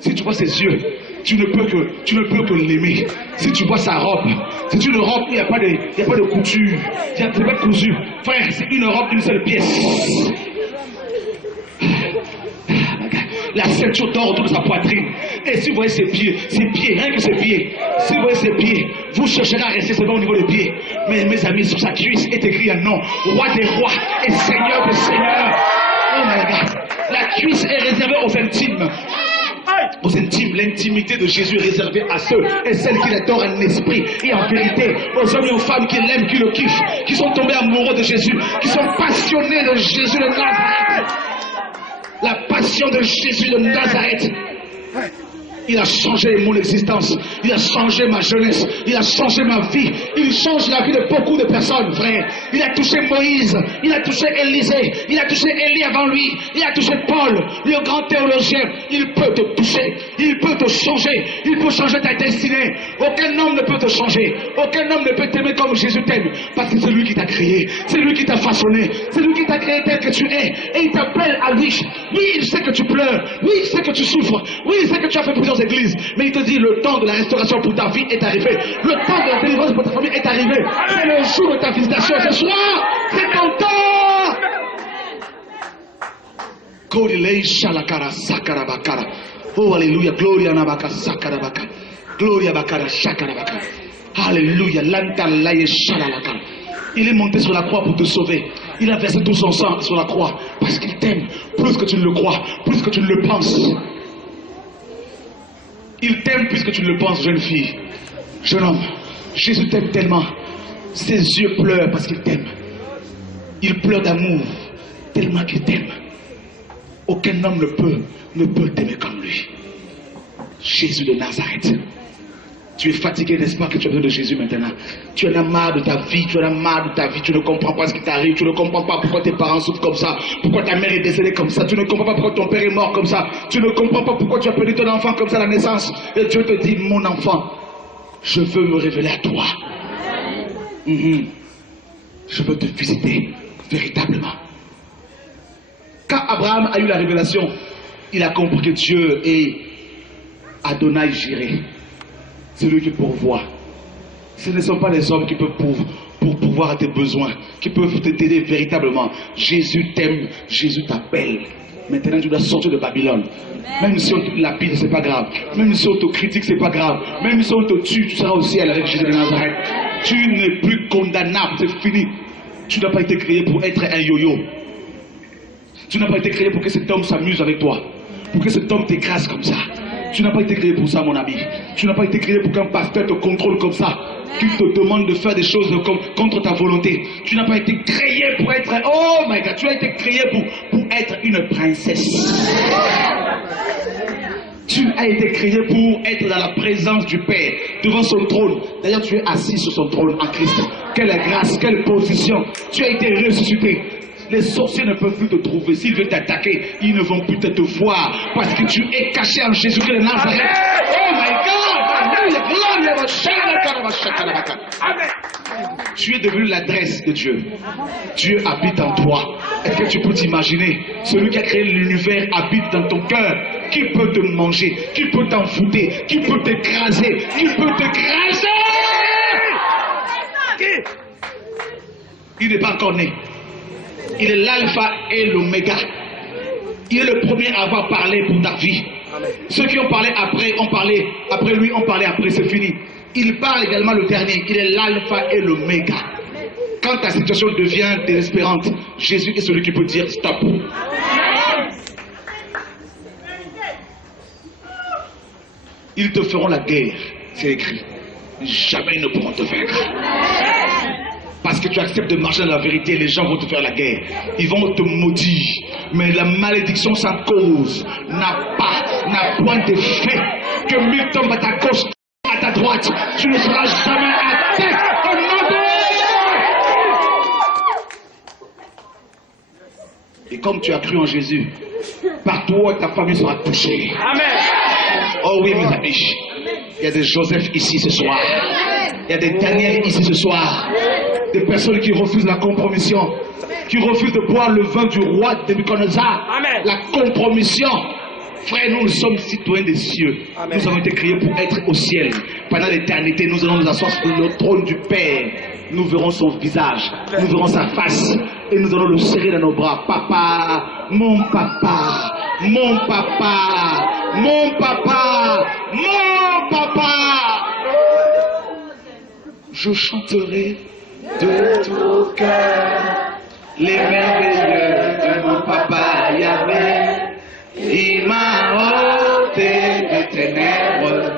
Si tu vois ses yeux, tu ne peux que l'aimer. Si tu vois sa robe, c'est une robe, il n'y a pas de couture, il n'y a pas de cousu. Frère, c'est une robe d'une seule pièce. La ceinture d'or autour de sa poitrine. Et si vous voyez ses pieds, rien que ses pieds, si vous voyez ses pieds, vous chercherez à rester seulement au niveau des pieds. Mais mes amis, sur sa cuisse est écrit un nom, roi des rois et seigneur des seigneurs. Oh my God. La cuisse est réservée aux intimes. Aux intimes, l'intimité de Jésus est réservée à ceux et celles qui l'adorent en esprit et en vérité, aux hommes et aux femmes qui l'aiment, qui le kiffent, qui sont tombés amoureux de Jésus, qui sont passionnés de Jésus de Nazareth. La passion de Jésus de Nazareth. Il a changé mon existence, il a changé ma jeunesse, il a changé ma vie, il change la vie de beaucoup de personnes, frère. Il a touché Moïse, il a touché Élisée, il a touché Élie avant lui, il a touché Paul, le grand théologien. Il peut te toucher, il peut te changer, il peut changer ta destinée. Aucun homme ne peut te changer, aucun homme ne peut t'aimer comme Jésus t'aime, parce que c'est lui qui t'a créé, c'est lui qui t'a façonné, c'est lui qui t'a créé tel que tu es, et il t'appelle à lui. Oui, il sait que tu pleures, oui, il sait que tu souffres, oui, il sait que tu as fait plusieurs églises, mais il te dit le temps de la restauration pour ta vie est arrivé, le temps de la délivrance pour ta famille est arrivé, c'est le jour de ta visitation ce soir, c'est ton temps. Oh alléluia, gloria nabaka sakarabaka, gloria bakara shakarabaka, alléluia, lantalaye shalalaka. Il est monté sur la croix pour te sauver. Il a versé tout son sang sur la croix parce qu'il t'aime plus que tu ne le crois, plus que tu ne le penses. Il t'aime plus que tu ne le penses, jeune fille, jeune homme. Jésus t'aime tellement. Ses yeux pleurent parce qu'il t'aime. Il pleure d'amour tellement qu'il t'aime. Aucun homme ne peut t'aimer comme lui. Jésus de Nazareth. Tu es fatigué, n'est-ce pas, que tu as besoin de Jésus maintenant? Tu en as marre de ta vie, tu en as marre de ta vie, tu ne comprends pas ce qui t'arrive, tu ne comprends pas pourquoi tes parents souffrent comme ça, pourquoi ta mère est décédée comme ça, tu ne comprends pas pourquoi ton père est mort comme ça, tu ne comprends pas pourquoi tu as perdu ton enfant comme ça à la naissance. Et Dieu te dit, mon enfant, je veux me révéler à toi. Je veux te visiter véritablement. Quand Abraham a eu la révélation, il a compris que Dieu est Adonai Jireh. C'est lui qui pourvoit. Ce ne sont pas les hommes qui peuvent pour pouvoir à tes besoins, qui peuvent t'aider véritablement. Jésus t'aime, Jésus t'appelle. Maintenant, tu dois sortir de Babylone. Même si on te lapide, c'est pas grave. Même si on te critique, c'est pas grave. Même si on te tue, tu seras au ciel avec Jésus de Nazareth. Tu n'es plus condamnable, c'est fini. Tu n'as pas été créé pour être un yo-yo. Tu n'as pas été créé pour que cet homme s'amuse avec toi, pour que cet homme t'écrase comme ça. Tu n'as pas été créé pour ça, mon ami. Tu n'as pas été créé pour qu'un pasteur te contrôle comme ça, qu'il te demande de faire des choses contre ta volonté. Tu n'as pas été créé pour être... Oh my God, tu as été créé pour être une princesse. Tu as été créé pour être dans la présence du Père, devant son trône. D'ailleurs, tu es assis sur son trône en Christ. Quelle grâce, quelle position. Tu as été ressuscité. Les sorciers ne peuvent plus te trouver. S'ils veulent t'attaquer, ils ne vont plus te voir. Parce que tu es caché en Jésus-Christ de Nazareth. Oh my God! Tu es devenu l'adresse de Dieu. Dieu habite en toi. Est-ce que tu peux t'imaginer? Celui qui a créé l'univers habite dans ton cœur. Qui peut te manger? Qui peut t'enfouter? Qui peut t'écraser? Qui peut t'écraser? Il n'est pas encore né. Il est l'alpha et l'oméga. Il est le premier à avoir parlé pour ta vie. Ceux qui ont parlé après, ont parlé. Après lui, ont parlé après, c'est fini. Il parle également le dernier. Il est l'alpha et l'oméga. Quand ta situation devient désespérante, Jésus est celui qui peut dire stop. Ils te feront la guerre, c'est écrit. Jamais ils ne pourront te vaincre. Parce que tu acceptes de marcher dans la vérité, les gens vont te faire la guerre. Ils vont te maudire. Mais la malédiction sans cause n'a point d'effet. Que 1000 tombent à ta gauche, à ta droite, tu ne seras jamais atteint. Au nom de Jésus. Et comme tu as cru en Jésus, par toi ta famille sera touchée. Amen. Oh oui, mes amis. Il y a des Joseph ici ce soir. Il y a des Daniel ici ce soir. Des personnes qui refusent la compromission, qui refusent de boire le vin du roi de Nebuchadnezzar. La compromission. Frère, nous sommes citoyens des cieux. Amen. Nous avons été créés pour être au ciel. Pendant l'éternité, nous allons nous asseoir sur le trône du Père. Nous verrons son visage, nous verrons sa face et nous allons le serrer dans nos bras. Papa, mon papa, mon papa, mon papa, mon papa. Je chanterai de tout cœur les merveilleux de mon papa Yahweh. Il m'a ôté des ténèbres,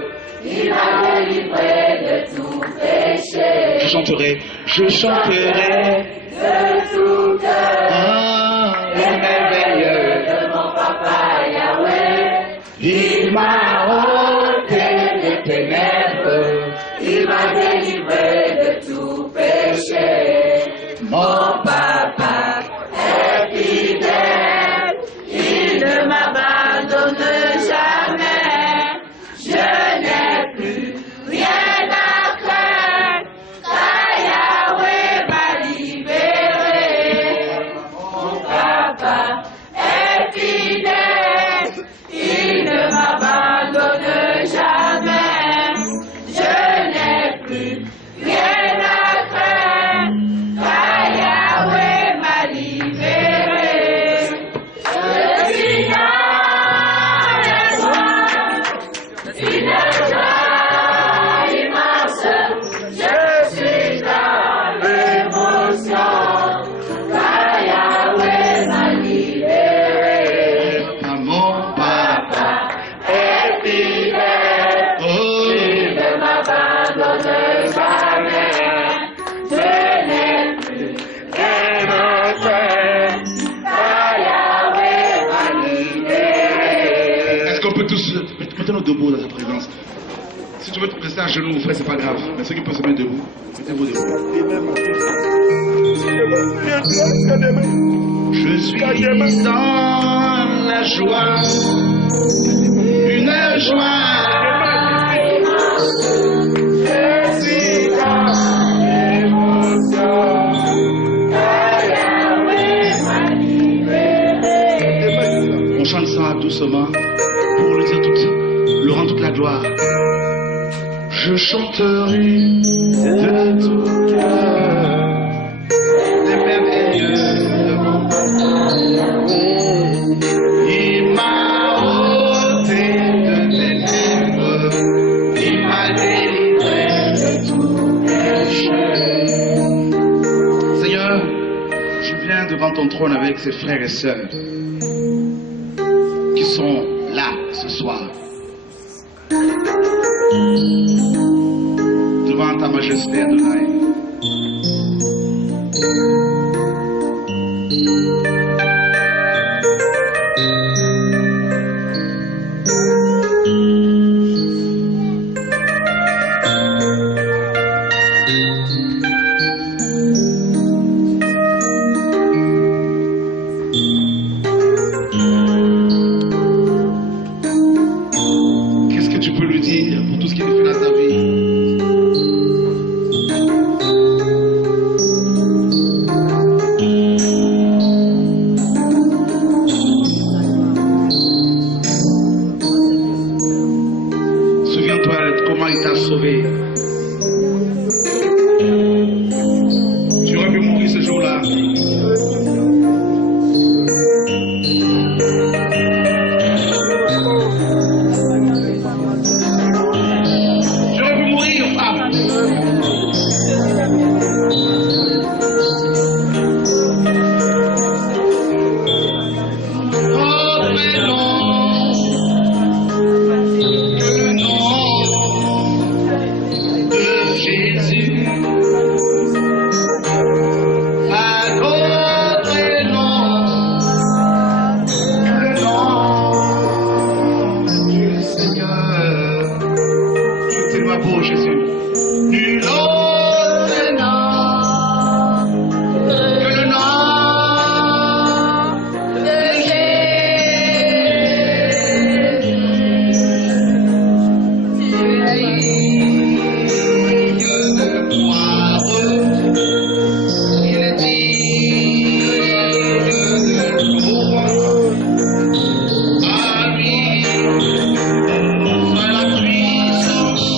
il m'a délivré de tout péché. Je chanterai de tout cœur les merveilleux de mon papa Yahweh. Il m'a ôté des ténèbres, il m'a délivré de tout péché. Mon papa est fidèle, il ne m'abandonne jamais. Je n'ai plus rien à craindre, car Yahweh m'a libéré. Mon papa est fidèle, il ne m'abandonne jamais. Je n'ai plus rien à craindre, car Yahweh m'a libéré. Je suis dans la joie immense, je suis dans l'émotion, car Yahweh m'a libéré. Mon papa est fidèle, il ne m'abandonne jamais. Je n'ai plus rien à faire, car Yahweh m'a libéré. Est-ce qu'on peut tous mettez-nous debout dans sa présence? Si tu veux te rester à genoux, mon frère, c'est pas grave. Mais ceux qui peuvent se mettre debout, mettez-vous debout. Je suis dans la joie, une joie immense. Je suis dans l'émotion, car Yahweh m'a libéré. On chante ça doucement pour lui dire lui rendre toute la gloire. Je chanterai de tout cœur les merveilleux de mon papa. Il m'a ôté de ténèbres, il m'a délivré de tout péché. Seigneur, je viens devant ton trône avec ses frères et sœurs qui sont là ce soir. Devant ta majesté, Adonai. Qu'est-ce que tu peux lui dire pour tout ce qu'il fait dans ta vie? Souviens-toi de comment il t'a sauvé. Tu aurais pu mourir ce jour-là. Oh Jésus. Nul autre nom que le nom de Jésus. Tu es digne de gloire. Il est digne de louange. À lui soit la puissance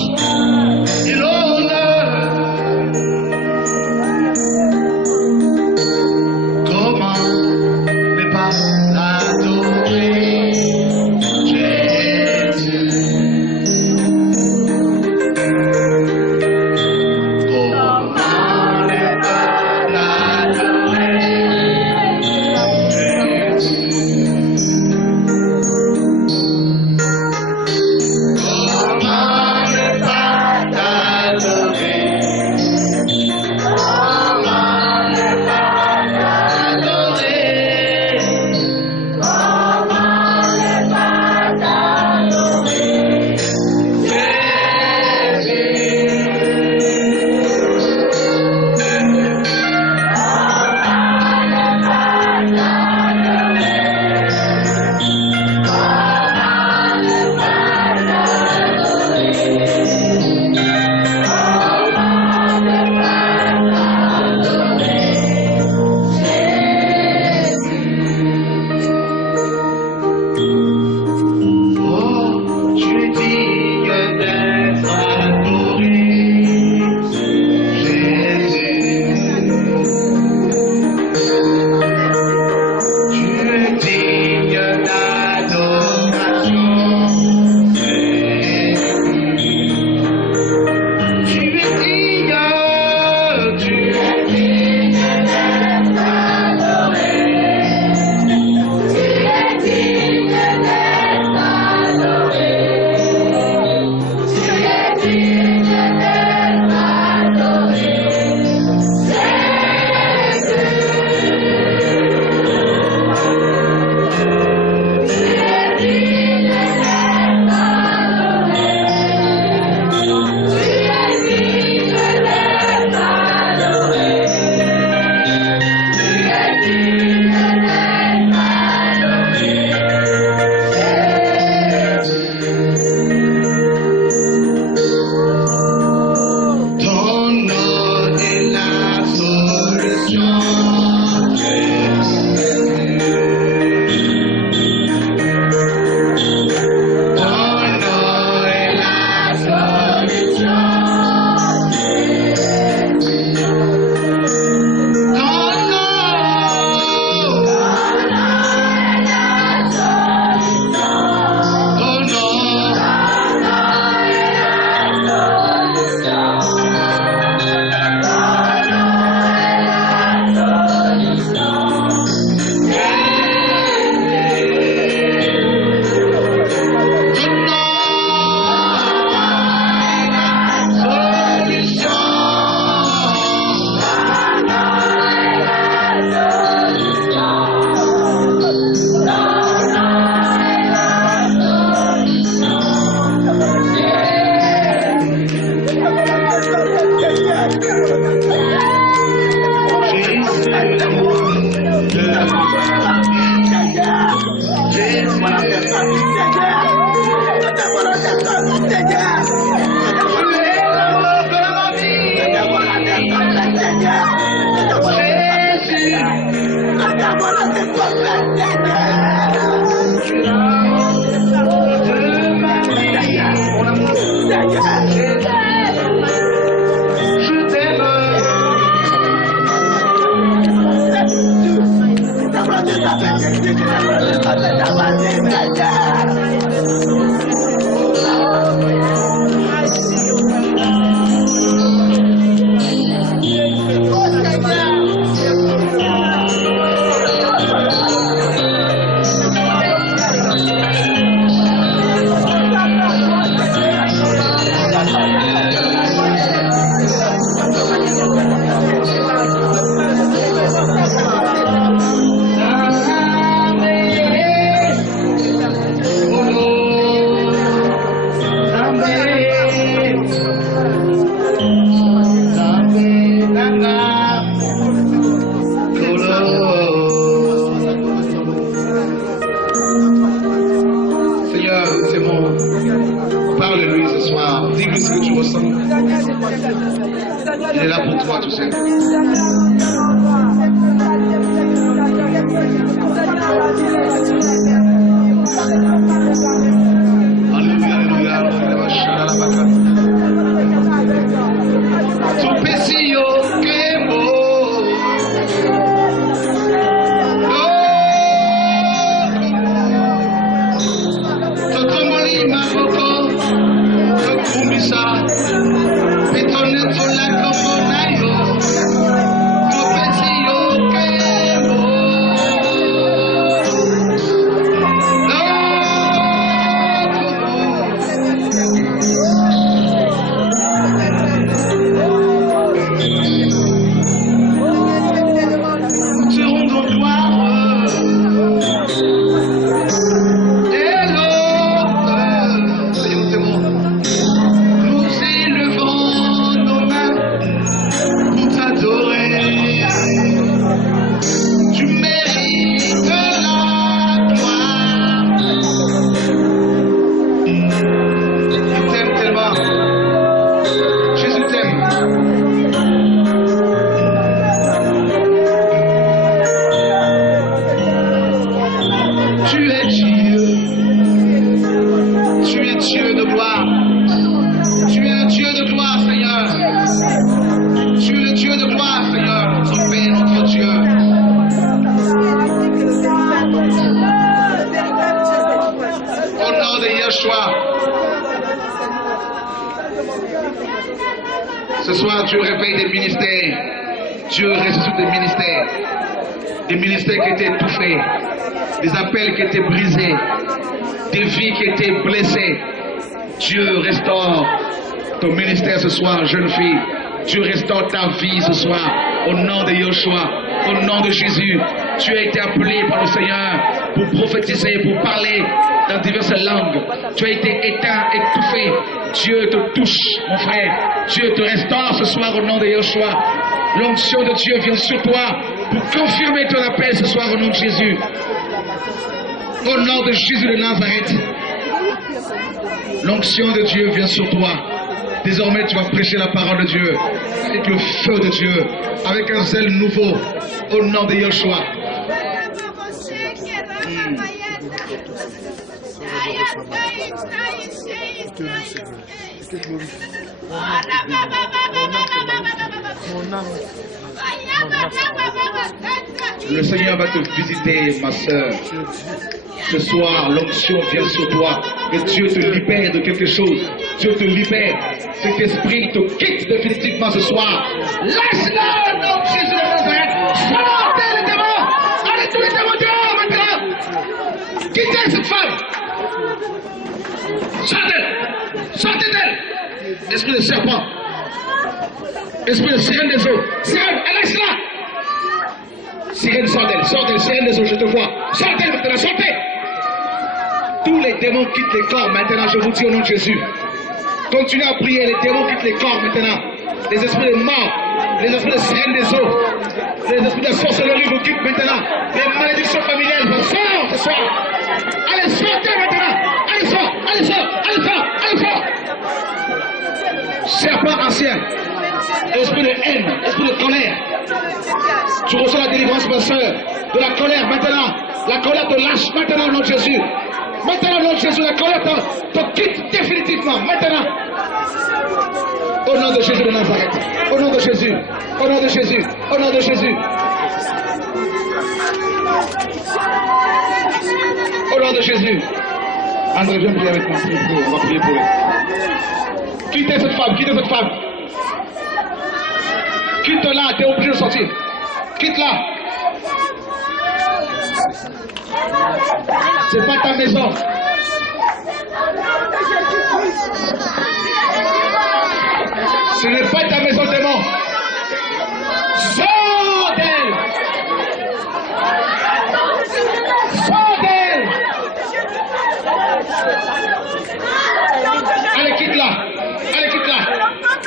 et Il est là pour toi, tu sais. Alléluia, alléluia. Tu pesio que mo. Totomoli maboko. Tokumisa. Petoneto la komonayo. Tu pesio que mo. Ce soir, Dieu réveille des ministères. Dieu ressuscite des ministères qui étaient étouffés, des appels qui étaient brisés, des vies qui étaient blessées. Dieu restaure ton ministère ce soir, jeune fille. Dieu restaure ta vie ce soir, au nom de Yeshua, au nom de Jésus. Tu as été appelé par le Seigneur pour prophétiser, pour parler dans diverses langues. Tu as été éteint, étouffé. Dieu te touche, mon frère. Dieu te restaure ce soir au nom de Yeshua. L'onction de Dieu vient sur toi pour confirmer ton appel ce soir au nom de Jésus. Au nom de Jésus de Nazareth. L'onction de Dieu vient sur toi. Désormais, tu vas prêcher la parole de Dieu avec le feu de Dieu, avec un zèle nouveau, au nom de Yeshua. Le Seigneur va te visiter, ma soeur. Ce soir, l'onction vient sur toi et Dieu te libère de quelque chose. Dieu te libère. Cet esprit te quitte définitivement ce soir. Laisse-le, nom de Jésus de Nazareth. Sortez les démons. Allez tous les démons dehors maintenant. Quittez cette femme. Sortez. Sortez d'elle. Esprit de serpent. Esprit de sirène des eaux. Sirène, laisse-la. Sirène, sors d'elle, sirène des eaux, je te vois. Sortez maintenant, sortez. Tous les démons quittent les corps maintenant, je vous dis au nom de Jésus. Continuez à prier, les démons quittent les corps maintenant. Les esprits de mort, les esprits de sirène des eaux, les esprits de sorcellerie vous quittent maintenant. Les malédictions familiales vous sortent ce soir. Allez, sortez maintenant. Allez, sort, allez, sort, allez, sort, allez, sort. Serpent ancien, esprit de haine, esprit de colère. Tu reçois la délivrance, ma soeur, de la colère maintenant. La colère te lâche maintenant au nom de Jésus. Maintenant au nom de Jésus, la colère te quitte définitivement. Maintenant. Au nom de Jésus de Nazareth. Au nom de Jésus. Au nom de Jésus. Au nom de Jésus. Au nom de Jésus. André, viens prier avec moi. On va prier pour elle. Quittez cette femme. Quittez cette femme. Quitte-la. Tu es obligé de sortir. Quitte-la. C'est pas ta maison. Ce n'est pas ta maison, démon. Sors d'elle. Sors d'elle. Allez, quitte-la. Allez, quitte-la.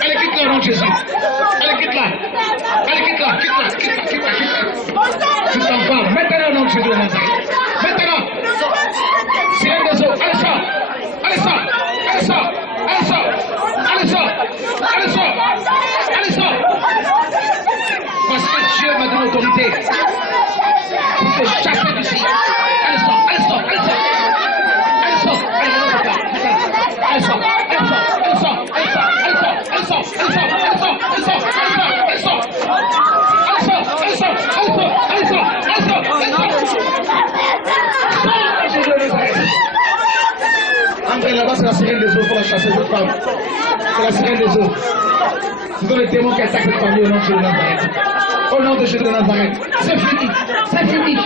Allez, quitte-la au nom de Jésus. Allez, quitte-la. Allez, quitte-la. Quitte-la. Quitte-la. Tu t'en vas maintenant au nom de Jésus de Nazareth. Maintenant. Allez, sort. Allez, sort. Allez, sort. Allez, sort. Allez, sort. Allez, sort. Allez, cette femme. C'est la sirène des eaux. Ce sont les démons qui attaquent cette famille au nom de Jésus de Nazareth. Au nom de Jésus de Nazareth. C'est fini. C'est fini.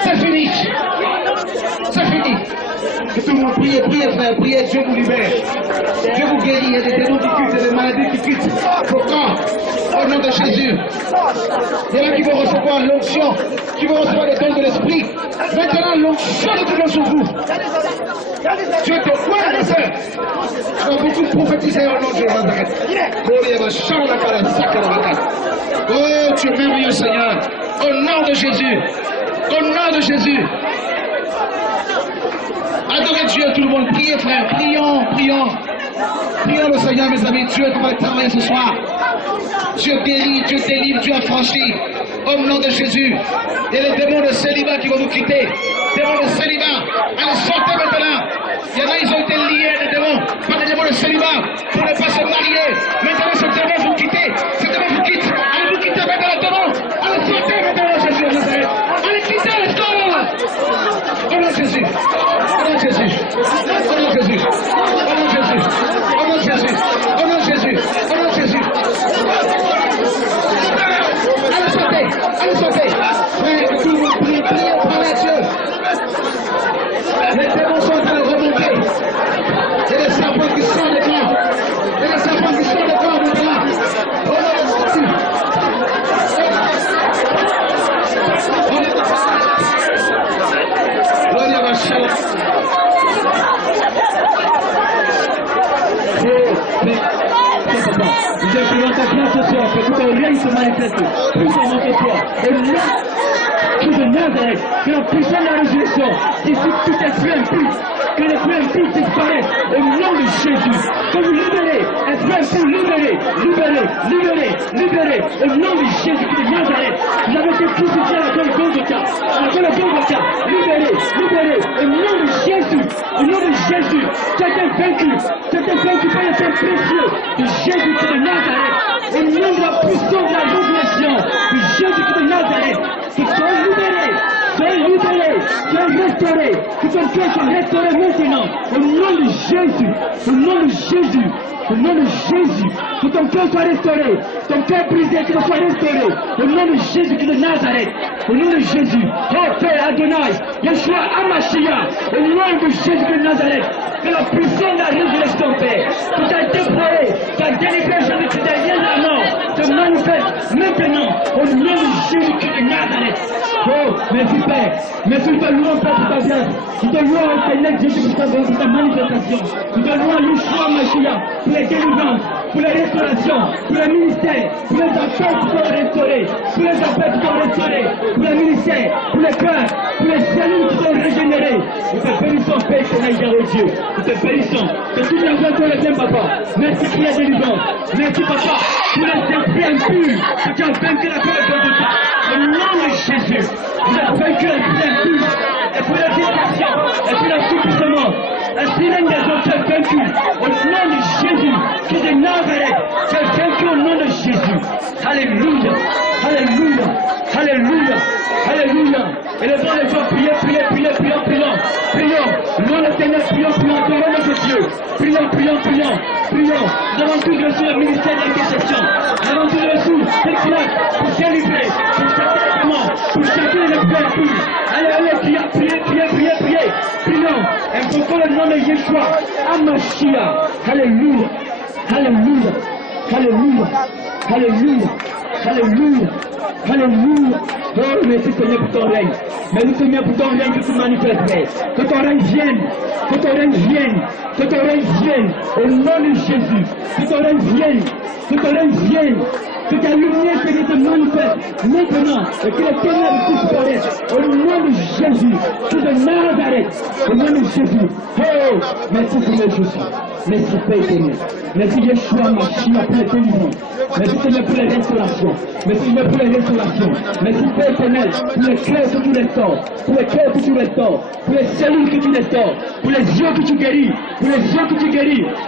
C'est fini. C'est fini. Que tout le monde prie, priez frère, priez, Dieu vous libère. Dieu vous guérit, il y a des démons qui quittent, il y a des maladies qui quittent vos corps. Au nom de Jésus. Il y en a qui vont recevoir l'onction, qui vont recevoir les dons de l'esprit. Maintenant, l'onction de Dieu sur vous. Dieu te voit, ma soeur. Tu vas beaucoup prophétiser au nom de Nazareth. Oh, tu es merveilleux, Seigneur. Au nom de Jésus. Au nom de Jésus. Adorez Dieu, tout le monde. Priez, frère. Prions, prions. Prions le Seigneur, mes amis. Dieu va travailler ce soir. Dieu guérit, Dieu délivre, Dieu affranchit. Au nom de Jésus. Il y a les démons de célibat qui vont nous quitter. Démons de célibat. Allez, sortez maintenant. Il y en a, ils ont été liés, les démons, par les démons de célibat, pour ne pas se marier. Maintenant, ce démon vous quittez. Ce démon vous quitte. Allez, vous quittez maintenant le démon. Allez, sortez maintenant, Jésus de Nazareth. Allez, quittez le corps. Au nom de Jésus. Au nom de Jésus. Au nom de Jésus. Au nom de Jésus. Au nom de Jésus. Au nom de Jésus. Au nom de Jésus. Allez, sortez. Allez, sortez. Frère, tout le monde prie, priez, parlez à Dieu. Les démons sont en train de remonter. Il y a des serpents qui sortent des corps. Il y a des serpents qui sortent des corps maintenant. Au nom de Jésus. Gloria à Shalom. Nous appelons ta place ce soir, que tout un règne se manifeste, puissamment ce soir. Et nous, qui de Nazareth, que la puissance de la résurrection, dissipe tout esprit impur, que l'esprit impur disparaisse, au nom de Jésus. Que vous libérez, esprit impur, libérez, libérez, libérez, libérez, au nom de Jésus de Nazareth. Vous avez été crucifié à la croix de Golgotha, à la croix de Golgotha, libérez, libérez, au nom de Jésus, au nom de Jésus. Chacun vaincu par le sang précieux de Jésus de Nazareth, au nom de la puissance de la résurrection de Jésus de Nazareth, que soient libérés, soient restaurés, que ton cœur soit restauré maintenant, au nom de Jésus, au nom de Jésus, au nom de Jésus, que ton cœur soit restauré, ton cœur brisé, que soit restauré, au nom de Jésus de Nazareth, au nom de Jésus, oh Père Adonai, Yeshua Hamashiach, au nom de Jésus de Nazareth, que la puissance de la résurrection, Père, que tu as déployé, tu as délivré jamais tu derrière la mort, se manifeste maintenant, au nom de Jésus de Nazareth. Oh, merci Père, merci de ta louange, Père, pour ta grâce, nous te louons, Seigneur Jésus, pour ta manifestation, nous te louons, Yeshua Hamashiach, pour les délivrances, pour les restaurations, pour les ministères, pour les appels qui sont restaurés, pour les appels qui sont restaurés, pour les ministères, pour les cœurs, pour les cellules qui sont régénérées. Nous te bénissons, Père, Seigneur Dieu. Nous te bénissons. Que toute la gloire soit la Papa. Merci pour la délivrance. Merci, Papa, pour les esprits impurs que tu as vaincu la paix de Golgotha. Au nom de Jésus, vous avez vaincu l'esprit impur. Et pour la distraction, et pour l'assouplissement, la sirène des autres, tu es vaincu. Au nom de Jésus, qui est de Nazareth, tu es vaincu au nom de Jésus. Alléluia. Alléluia. Alléluia. Alléluia. Et les gens, prions, prions. Prions, l'Éternel, prions, dans notre Dieu. Prions. Nous avons tous reçu le ministère de l'intercession. Nous avons tous reçu cette grâce pour délivrer, pour chacun les démons, pour chacun les péchés. Allez, priez. Prions. Invoquons le nom de Yeshua, Hamashiach. Alléluia. Oh, merci Seigneur pour ton règne. Merci Seigneur pour ton règne que tu manifestes. Que ton règne vienne. Au nom de Jésus. Que ton règne vienne. Que ta lumière se manifeste maintenant. Et que les ténèbres disparaissent. Au nom de Jésus. Que de Nazareth. Au nom de Jésus. Oh, merci Seigneur Jésus. Merci Père éternel. Merci Yeshua Mashiach pour les délivrances. Merci Seigneur pour les restaurations. Merci Père éternel pour les cœurs que tu restaures. Pour les cellules que tu restaures. Pour les yeux que tu guéris.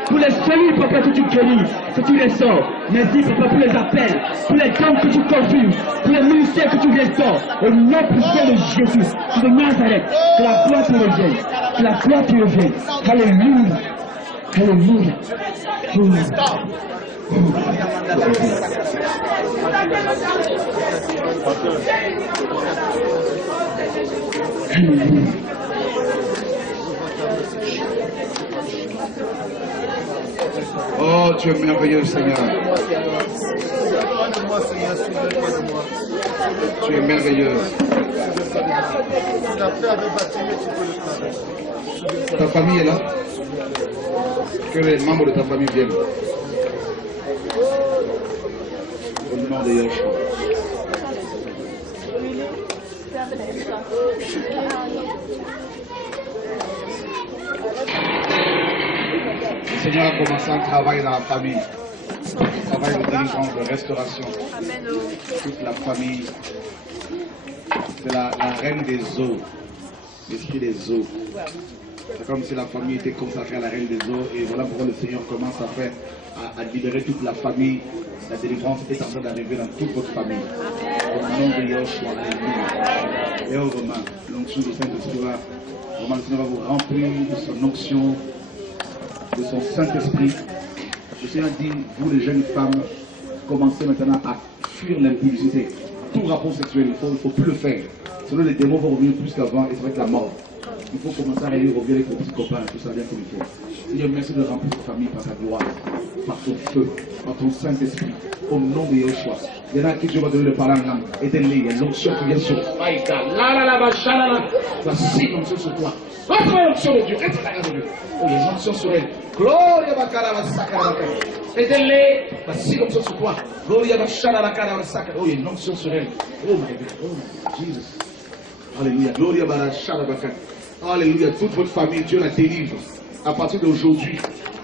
Pour les cellules, Papa, que tu guéris. Que tu restaures. Merci Papa pour les appels. Pour les dons que tu confirmes. Pour les ministères que tu restaures. Au nom puissant de Jésus. De Nazareth. Que la gloire te revienne. Alléluia. Alléluia. Alléluia. Oh, tu es merveilleux, Seigneur. Tu es merveilleux. Ta famille est là. Que les membres de ta famille viennent. Au nom de Yeshua. Le Seigneur a commencé un travail dans la famille. Un travail de délivrance, de restauration. Toute la famille. C'est la reine des eaux. L'esprit des eaux. C'est comme si la famille était consacrée à la reine des eaux. Et voilà pourquoi le Seigneur commence à faire, à libérer toute la famille. La délivrance est en train d'arriver dans toute votre famille. Au nom de Yeshua, alléluia. Et au Romain, l'onction du Saint-Esprit va, vraiment le Seigneur va vous remplir de son onction, de son Saint-Esprit. Le Seigneur dit, vous les jeunes femmes, commencez maintenant à fuir l'impudicité. Tout rapport sexuel, il ne faut plus le faire. Sinon les démons vont revenir plus qu'avant et ça va être la mort. Il faut commencer à aller revenir avec vos petits copains, tout ça bien comme il faut. Seigneur, merci de remplir ta famille par ta gloire, par ton feu, par ton Saint-Esprit, au nom de Yeshua. Il y en a qui Dieu va donner de parler en langue. Aidez-les, il y a l'onction qui vient sur toi. Voici l'onction sur toi. Voici l'onction de Dieu. Reste la grâce de Dieu. Oh, il y a une onction sur elle. Gloria bakara basakara bakara. Aidez-les. Voici l'onction sur toi. Gloria bakara basakara. Oh, il y a une onction sur elle. Oh, my God. Oh, Jesus. Alléluia. Gloria bakara bakara. Alléluia. Toute votre famille, Dieu la délivre. À partir d'aujourd'hui,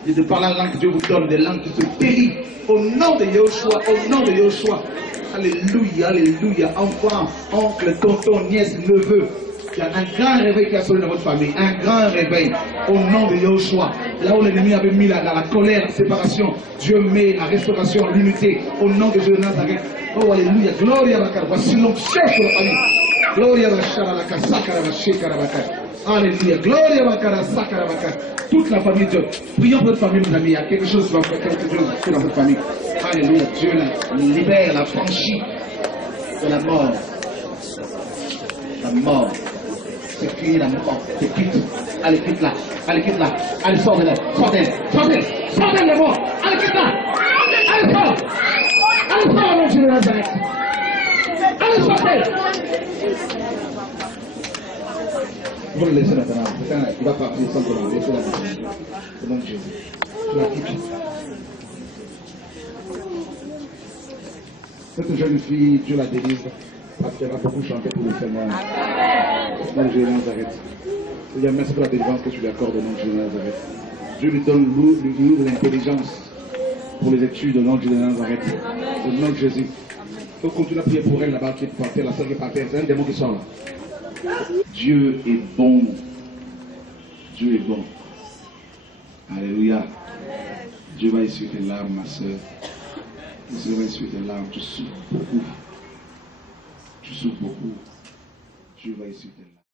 et de par la langue que Dieu vous donne, des langues qui se délivrent. Au nom de Yeshua, au nom de Yeshua. Alléluia, alléluia. Enfant, oncle, tonton, nièce, neveu. Il y a un grand réveil qui a sonné dans votre famille. Un grand réveil. Au nom de Yeshua. Là où l'ennemi avait mis la colère, la séparation, Dieu met la restauration, l'unité. Au nom de Jésus de Nazareth. Oh, alléluia. Gloria bakar. Voici l'onction sur la famille. Gloria bakar, la kasakara, la shekara bakar. Alléluia. Gloria bakar, sakara bakar. Toute la famille de Dieu. Prions pour votre famille, mes amis. Il y a quelque chose qui va faire, quelque chose fait dans votre famille. Alléluia. Dieu la libère, la franchit de la mort. La mort. C'est fini la mort. C'est quitte. Allez, quitte là. Allez, quitte là. Allez, sors de là. Sors d'elle. Sors d'elle. Sors d'elle, la mort. Allez, quitte là. Allez, sors. Allez, sors, mon Dieu de Nazareth. Allez, sors d'elle. Vous le laissez maintenant. Il va partir sans problème. Laissez-la maintenant. Au nom de Jésus. Tu la quittes. Cette jeune fille, Dieu la délivre. Parce qu'elle va beaucoup chanter pour le Seigneur. Au nom de Jésus de Nazareth. Seigneur, merci pour la délivrance que tu lui accordes au nom de Jésus de Nazareth. Dieu lui donne de l'intelligence pour les études au nom de Jésus de Nazareth. Au nom de Jésus. Il faut continuer à prier pour elle là-bas qui est par terre, la sœur qui est par terre. C'est un démon qui sort là. Dieu est bon. Dieu est bon. Alléluia. Dieu va essuyer tes larmes, ma soeur. Dieu va essuyer tes larmes. Tu souffres beaucoup. Tu souffres beaucoup. Dieu va essuyer tes larmes.